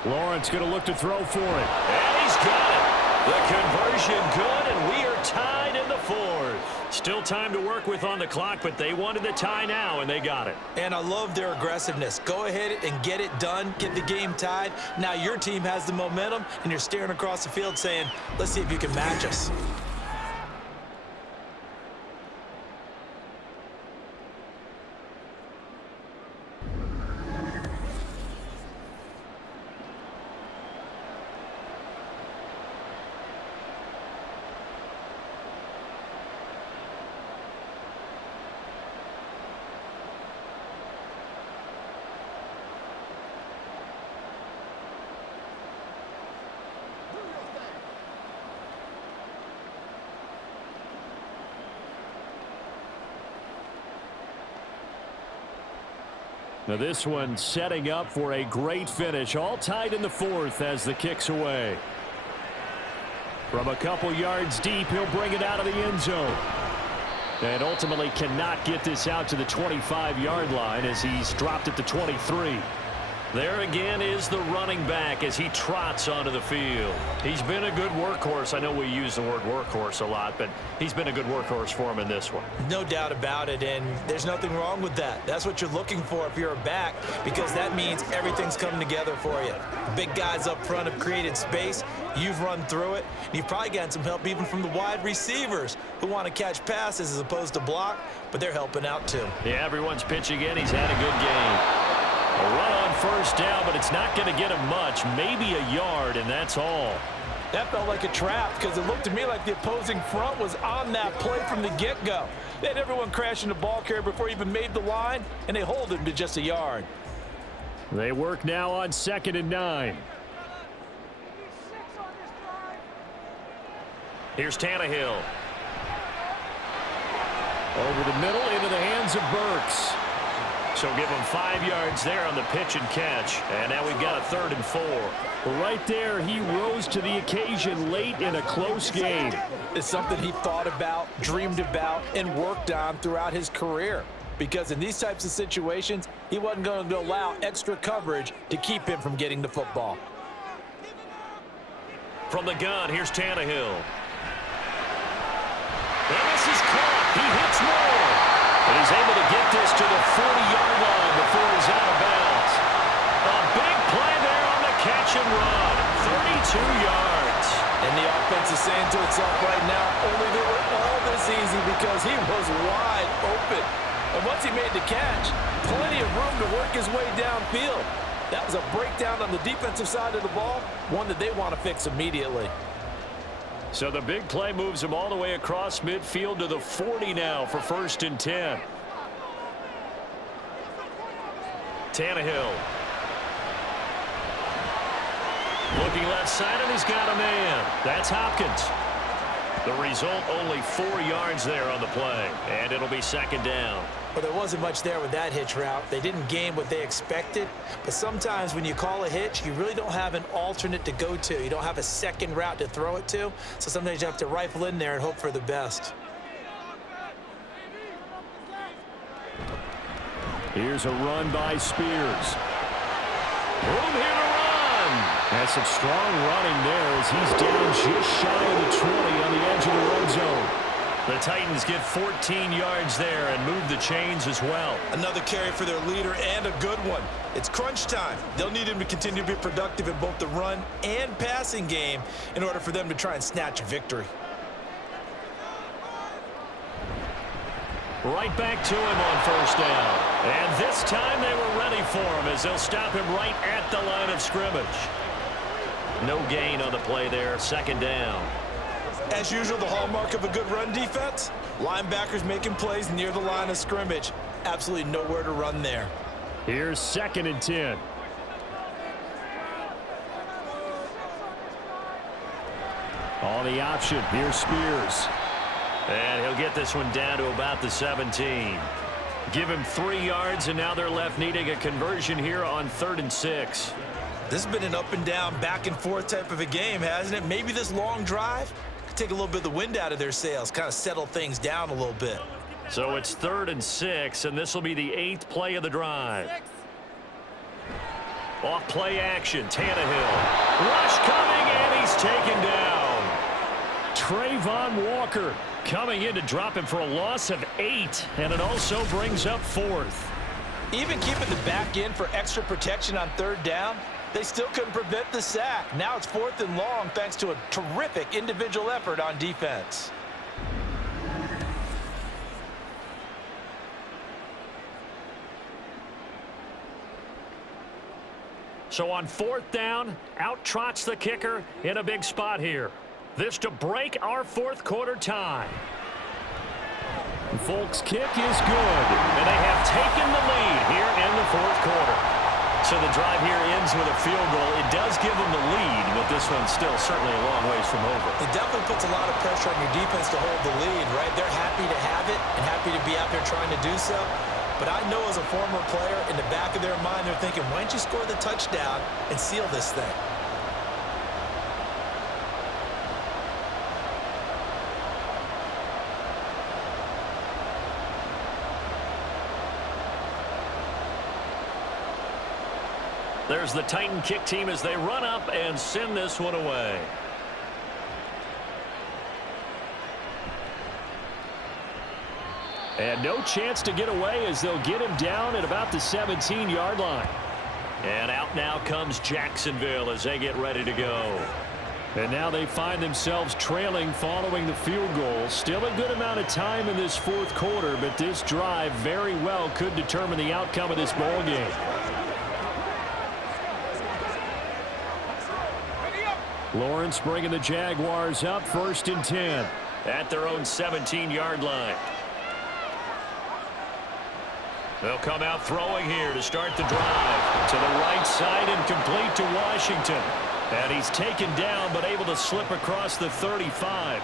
Lawrence going to look to throw for it. And he's got it. The conversion good, and we are tied in the 4th. Still time to work with on the clock, but they wanted the tie now, and they got it. And I love their aggressiveness. Go ahead and get it done. Get the game tied. Now your team has the momentum, and you're staring across the field saying, let's see if you can match us. Now this one setting up for a great finish. All tied in the 4th as the kick's away. From a couple yards deep, he'll bring it out of the end zone. And ultimately cannot get this out to the 25-yard line as he's dropped it to 23. There again is the running back as he trots onto the field. He's been a good workhorse. I know we use the word workhorse a lot, but he's been a good workhorse for him in this one. No doubt about it, and there's nothing wrong with that. That's what you're looking for if you're a back, because that means everything's coming together for you. Big guys up front have created space. You've run through it. And you've probably gotten some help even from the wide receivers who want to catch passes as opposed to block, but they're helping out too. Yeah, everyone's pitching in. He's had a good game. A run on first down, but it's not going to get him much. Maybe a yard, and that's all. That felt like a trap because it looked to me like the opposing front was on that play from the get-go. They had everyone crashing the ball carrier before he even made the line, and they hold him to just a yard. They work now on 2nd and 9. Here's Tannehill. Over the middle into the hands of Burks. So give him 5 yards there on the pitch and catch. And now we've got a 3rd and 4. Right there, he rose to the occasion late in a close game. It's something he thought about, dreamed about, and worked on throughout his career. Because in these types of situations, he wasn't going to allow extra coverage to keep him from getting the football. From the gun, here's Tannehill. And this is caught. He hits more. And he's able to get this to the 40-yard line before he's out of bounds. A big play there on the catch and run. 32 yards. And the offense is saying to itself right now, only they were all this easy because he was wide open. And once he made the catch, plenty of room to work his way downfield. That was a breakdown on the defensive side of the ball, one that they want to fix immediately. So the big play moves him all the way across midfield to the 40 now for 1st and 10. Tannehill. Looking left side, and he's got a man. That's Hopkins. The result, only 4 yards there on the play, and it'll be 2nd down. Well, there wasn't much there with that hitch route. They didn't gain what they expected. But sometimes when you call a hitch, you really don't have an alternate to go to. You don't have a second route to throw it to. So sometimes you have to rifle in there and hope for the best. Here's a run by Spears. Room here to run. That's some strong running there as he's down just shy of the 20 on the edge of the red zone. The Titans get 14 yards there and move the chains as well. Another carry for their leader and a good one. It's crunch time. They'll need him to continue to be productive in both the run and passing game in order for them to try and snatch a victory. Right back to him on first down. And this time they were ready for him as they'll stop him right at the line of scrimmage. No gain on the play there, second down. As usual, the hallmark of a good run defense, linebackers making plays near the line of scrimmage. Absolutely nowhere to run there. Here's 2nd and 10. On the option, here's Spears. And he'll get this one down to about the 17. Give him 3 yards, and now they're left needing a conversion here on 3rd and 6. This has been an up and down, back and forth type of a game, hasn't it? Maybe this long drive could take a little bit of the wind out of their sails, kind of settle things down a little bit. So it's 3rd and 6, and this will be the 8th play of the drive. Off play action, Tannehill. Rush coming, and he's taken down. Trayvon Walker coming in to drop him for a loss of 8, and it also brings up 4th. Even keeping the back in for extra protection on 3rd down, they still couldn't prevent the sack. Now it's 4th and long thanks to a terrific individual effort on defense. So on 4th down, out trots the kicker in a big spot here. This to break our 4th quarter tie. Folks' kick is good, and they have taken the lead here in the 4th quarter. So the drive here ends with a field goal. It does give them the lead, but this one's still certainly a long ways from over. It definitely puts a lot of pressure on your defense to hold the lead, right? They're happy to have it and happy to be out there trying to do so. But I know as a former player, in the back of their mind, they're thinking, why don't you score the touchdown and seal this thing? There's the Titan kick team as they run up and send this one away. And no chance to get away as they'll get him down at about the 17-yard line. And out now comes Jacksonville as they get ready to go. And now they find themselves trailing following the field goal. Still a good amount of time in this 4th quarter, but this drive very well could determine the outcome of this ball game. Lawrence bringing the Jaguars up, 1st and 10. At their own 17-yard line. They'll come out throwing here to start the drive. To the right side and complete to Washington. And he's taken down but able to slip across the 35.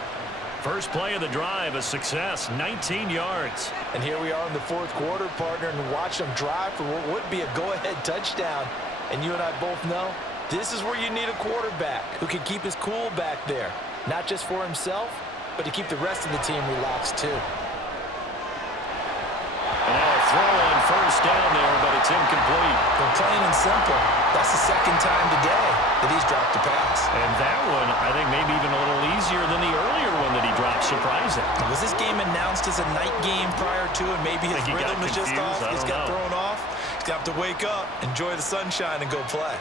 First play of the drive, a success, 19 yards. And here we are in the 4th quarter, partner, and watch them drive for what would be a go-ahead touchdown. And you and I both know this is where you need a quarterback who can keep his cool back there. Not just for himself, but to keep the rest of the team relaxed too. And now a throw on first down there, but it's incomplete. But plain and simple, that's the 2nd time today that he's dropped a pass. And that one, I think, maybe even a little easier than the earlier one that he dropped. Surprising. Was this game announced as a night game prior to it? Maybe his rhythm was just off. He's got thrown off. He's got to wake up, enjoy the sunshine, and go play.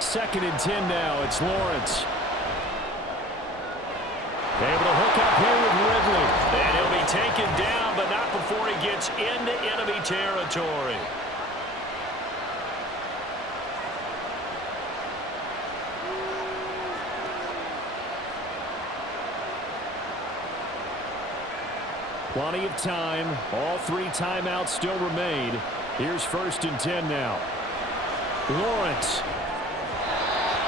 2nd and 10 now. It's Lawrence. Able to hook up here with Ridley. And he'll be taken down, but not before he gets into enemy territory. Plenty of time. All 3 timeouts still remain. Here's 1st and 10 now. Lawrence.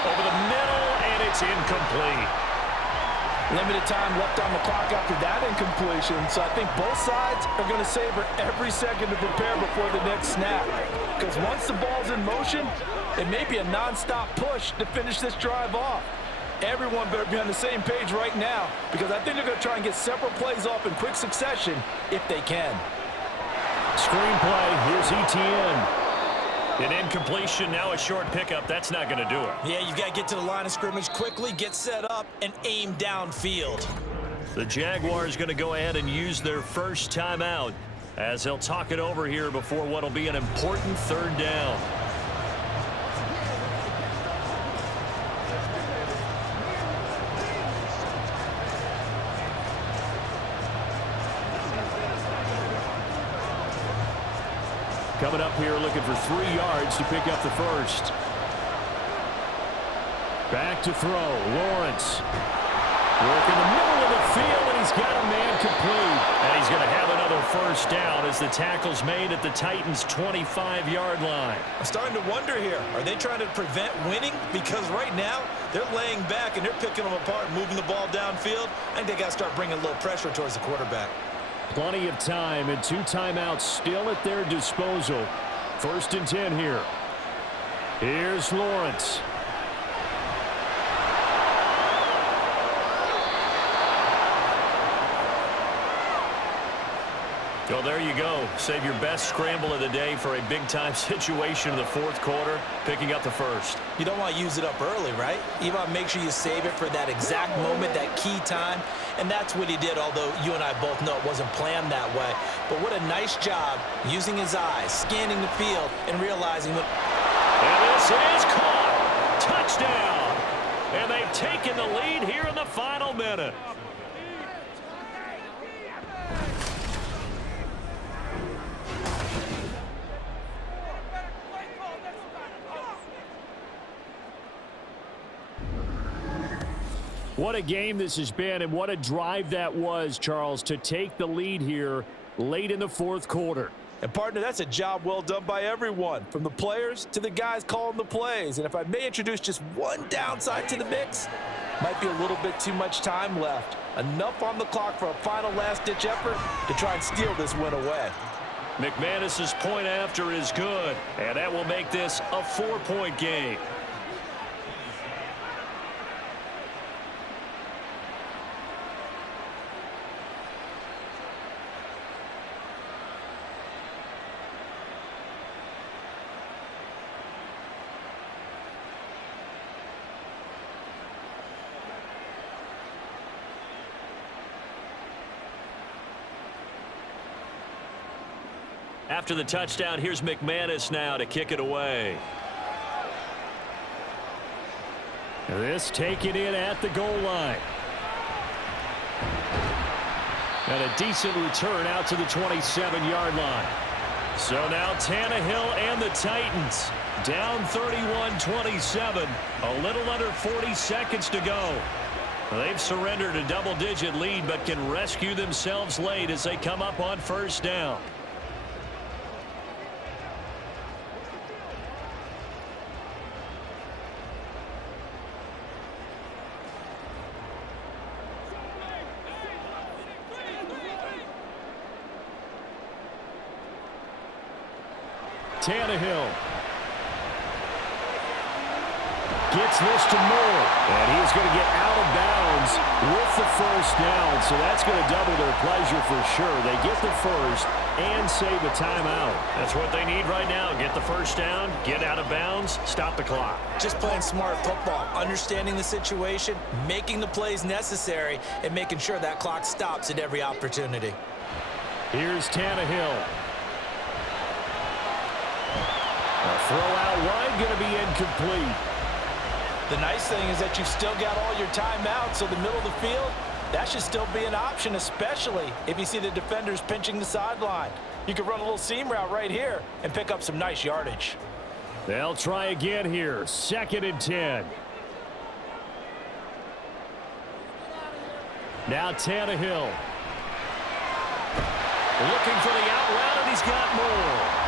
Over the middle, and it's incomplete. Limited time left on the clock after that incompletion, so I think both sides are going to savor every second to prepare before the next snap. Because once the ball's in motion, it may be a nonstop push to finish this drive off. Everyone better be on the same page right now, because I think they're going to try and get several plays off in quick succession if they can. Screenplay, here's ETN. An incompletion, now a short pickup. That's not going to do it. Yeah, you've got to get to the line of scrimmage quickly, get set up, and aim downfield. The Jaguars going to go ahead and use their first timeout as they'll talk it over here before what will be an important third down. Coming up here looking for 3 yards to pick up the first. Back to throw. Lawrence. Work in the middle of the field, and he's got a man complete. And he's going to have another first down as the tackle's made at the Titans' 25-yard line. I'm starting to wonder here, are they trying to prevent winning? Because right now, they're laying back and they're picking them apart, moving the ball downfield. I think they got to start bringing a little pressure towards the quarterback. Plenty of time and 2 timeouts still at their disposal. 1st and 10 here. Here's Lawrence. Well, there you go. Save your best scramble of the day for a big-time situation in the 4th quarter, picking up the first. You don't want to use it up early, right? You want to make sure you save it for that exact moment, that key time. And that's what he did, although you and I both know it wasn't planned that way. But what a nice job using his eyes, scanning the field, and realizing what... And this is caught. Touchdown. And they've taken the lead here in the final minute. What a game this has been, and what a drive that was, Charles, to take the lead here late in the 4th quarter. And, partner, that's a job well done by everyone, from the players to the guys calling the plays. And if I may introduce just one downside to the mix, might be a little bit too much time left. Enough on the clock for a final last-ditch effort to try and steal this win away. McManus's point after is good, and that will make this a 4-point game. After the touchdown, here's McManus now to kick it away. This taken in at the goal line. And a decent return out to the 27-yard line. So now Tannehill and the Titans down 31-27. A little under 40 seconds to go. They've surrendered a double-digit lead but can rescue themselves late as they come up on first down. Tannehill gets this to Moore, and he's going to get out of bounds with the first down, so that's going to double their pleasure for sure. They get the first and save a timeout. That's what they need right now. Get the first down, get out of bounds, stop the clock. Just playing smart football, understanding the situation, making the plays necessary, and making sure that clock stops at every opportunity. Here's Tannehill. A throw out wide, going to be incomplete. The nice thing is that you've still got all your timeouts, so the middle of the field, that should still be an option, especially if you see the defenders pinching the sideline. You can run a little seam route right here and pick up some nice yardage. They'll try again here. 2nd and 10. Now Tannehill. Looking for the out route, and he's got more.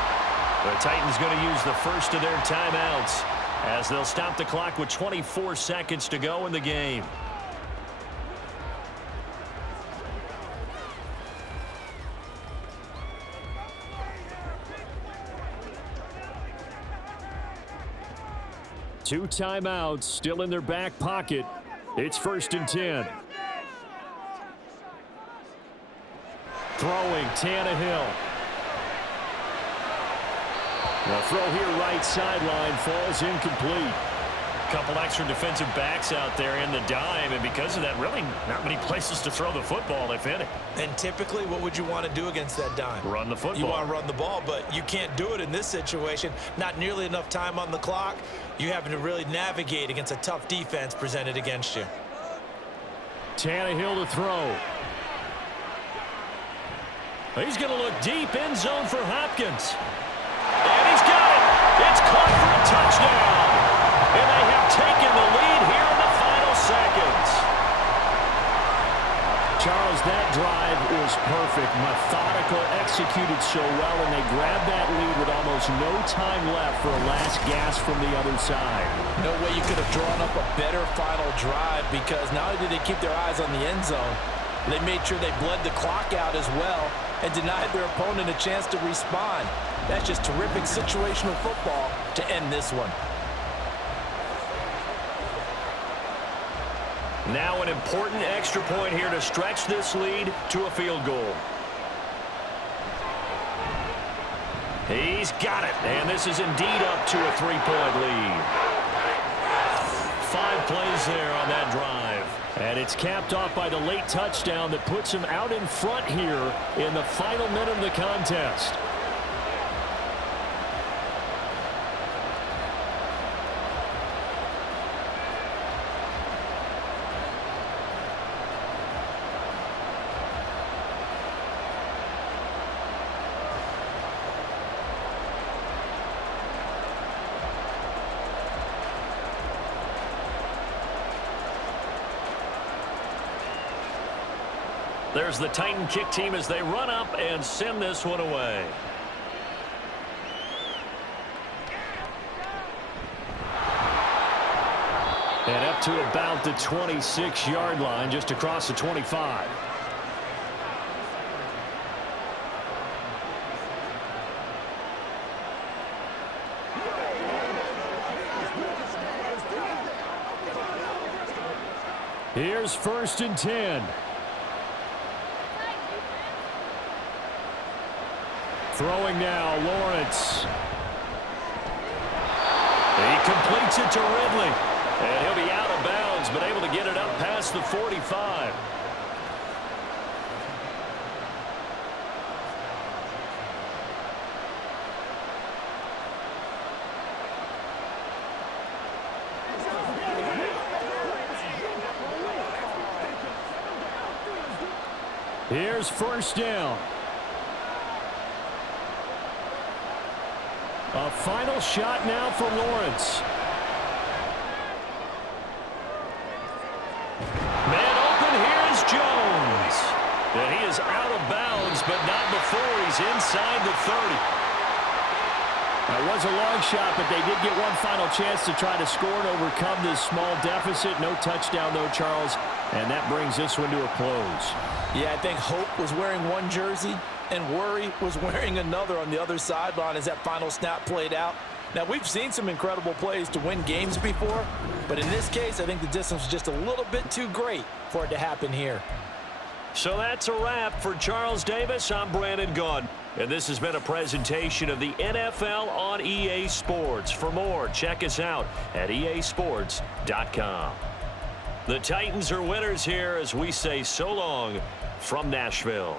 The Titans going to use the first of their timeouts as they'll stop the clock with 24 seconds to go in the game. 2 timeouts still in their back pocket. It's 1st and 10. Throwing, Tannehill. The throw here right sideline falls incomplete. Couple extra defensive backs out there in the dime, and because of that, really not many places to throw the football, if any. And typically, what would you want to do against that dime? Run the football. You want to run the ball, but you can't do it in this situation. Not nearly enough time on the clock. You having to really navigate against a tough defense presented against you. Tannehill to throw. He's going to look deep, end zone for Hopkins. And he's got it. It's caught for a touchdown. And they have taken the lead here in the final seconds. Charles, that drive was perfect. Methodical, executed so well, and they grabbed that lead with almost no time left for a last gasp from the other side. No way you could have drawn up a better final drive, because not only did they keep their eyes on the end zone, they made sure they bled the clock out as well and denied their opponent a chance to respond. That's just terrific situational football to end this one. Now an important extra point here to stretch this lead to a field goal. He's got it, and this is indeed up to a 3-point lead. 5 plays there on that drive. And it's capped off by the late touchdown that puts him out in front here in the final minute of the contest. There's the Titan kick team as they run up and send this one away. And up to about the 26-yard line, just across the 25. Here's 1st and 10. Throwing now, Lawrence. He completes it to Ridley. And he'll be out of bounds, but able to get it up past the 45. Here's 1st down. A final shot now for Lawrence. Man open, here's Jones. And he is out of bounds, but not before he's inside the 30. That was a long shot, but they did get one final chance to try to score and overcome this small deficit. No touchdown, though, Charles. And that brings this one to a close. Yeah, I think Hope was wearing one jersey and Worry was wearing another on the other sideline as that final snap played out. Now, we've seen some incredible plays to win games before, but in this case, I think the distance was just a little bit too great for it to happen here. So that's a wrap for Charles Davis. I'm Brandon Gunn, and this has been a presentation of the NFL on EA Sports. For more, check us out at easports.com. The Titans are winners here as we say so long from Nashville.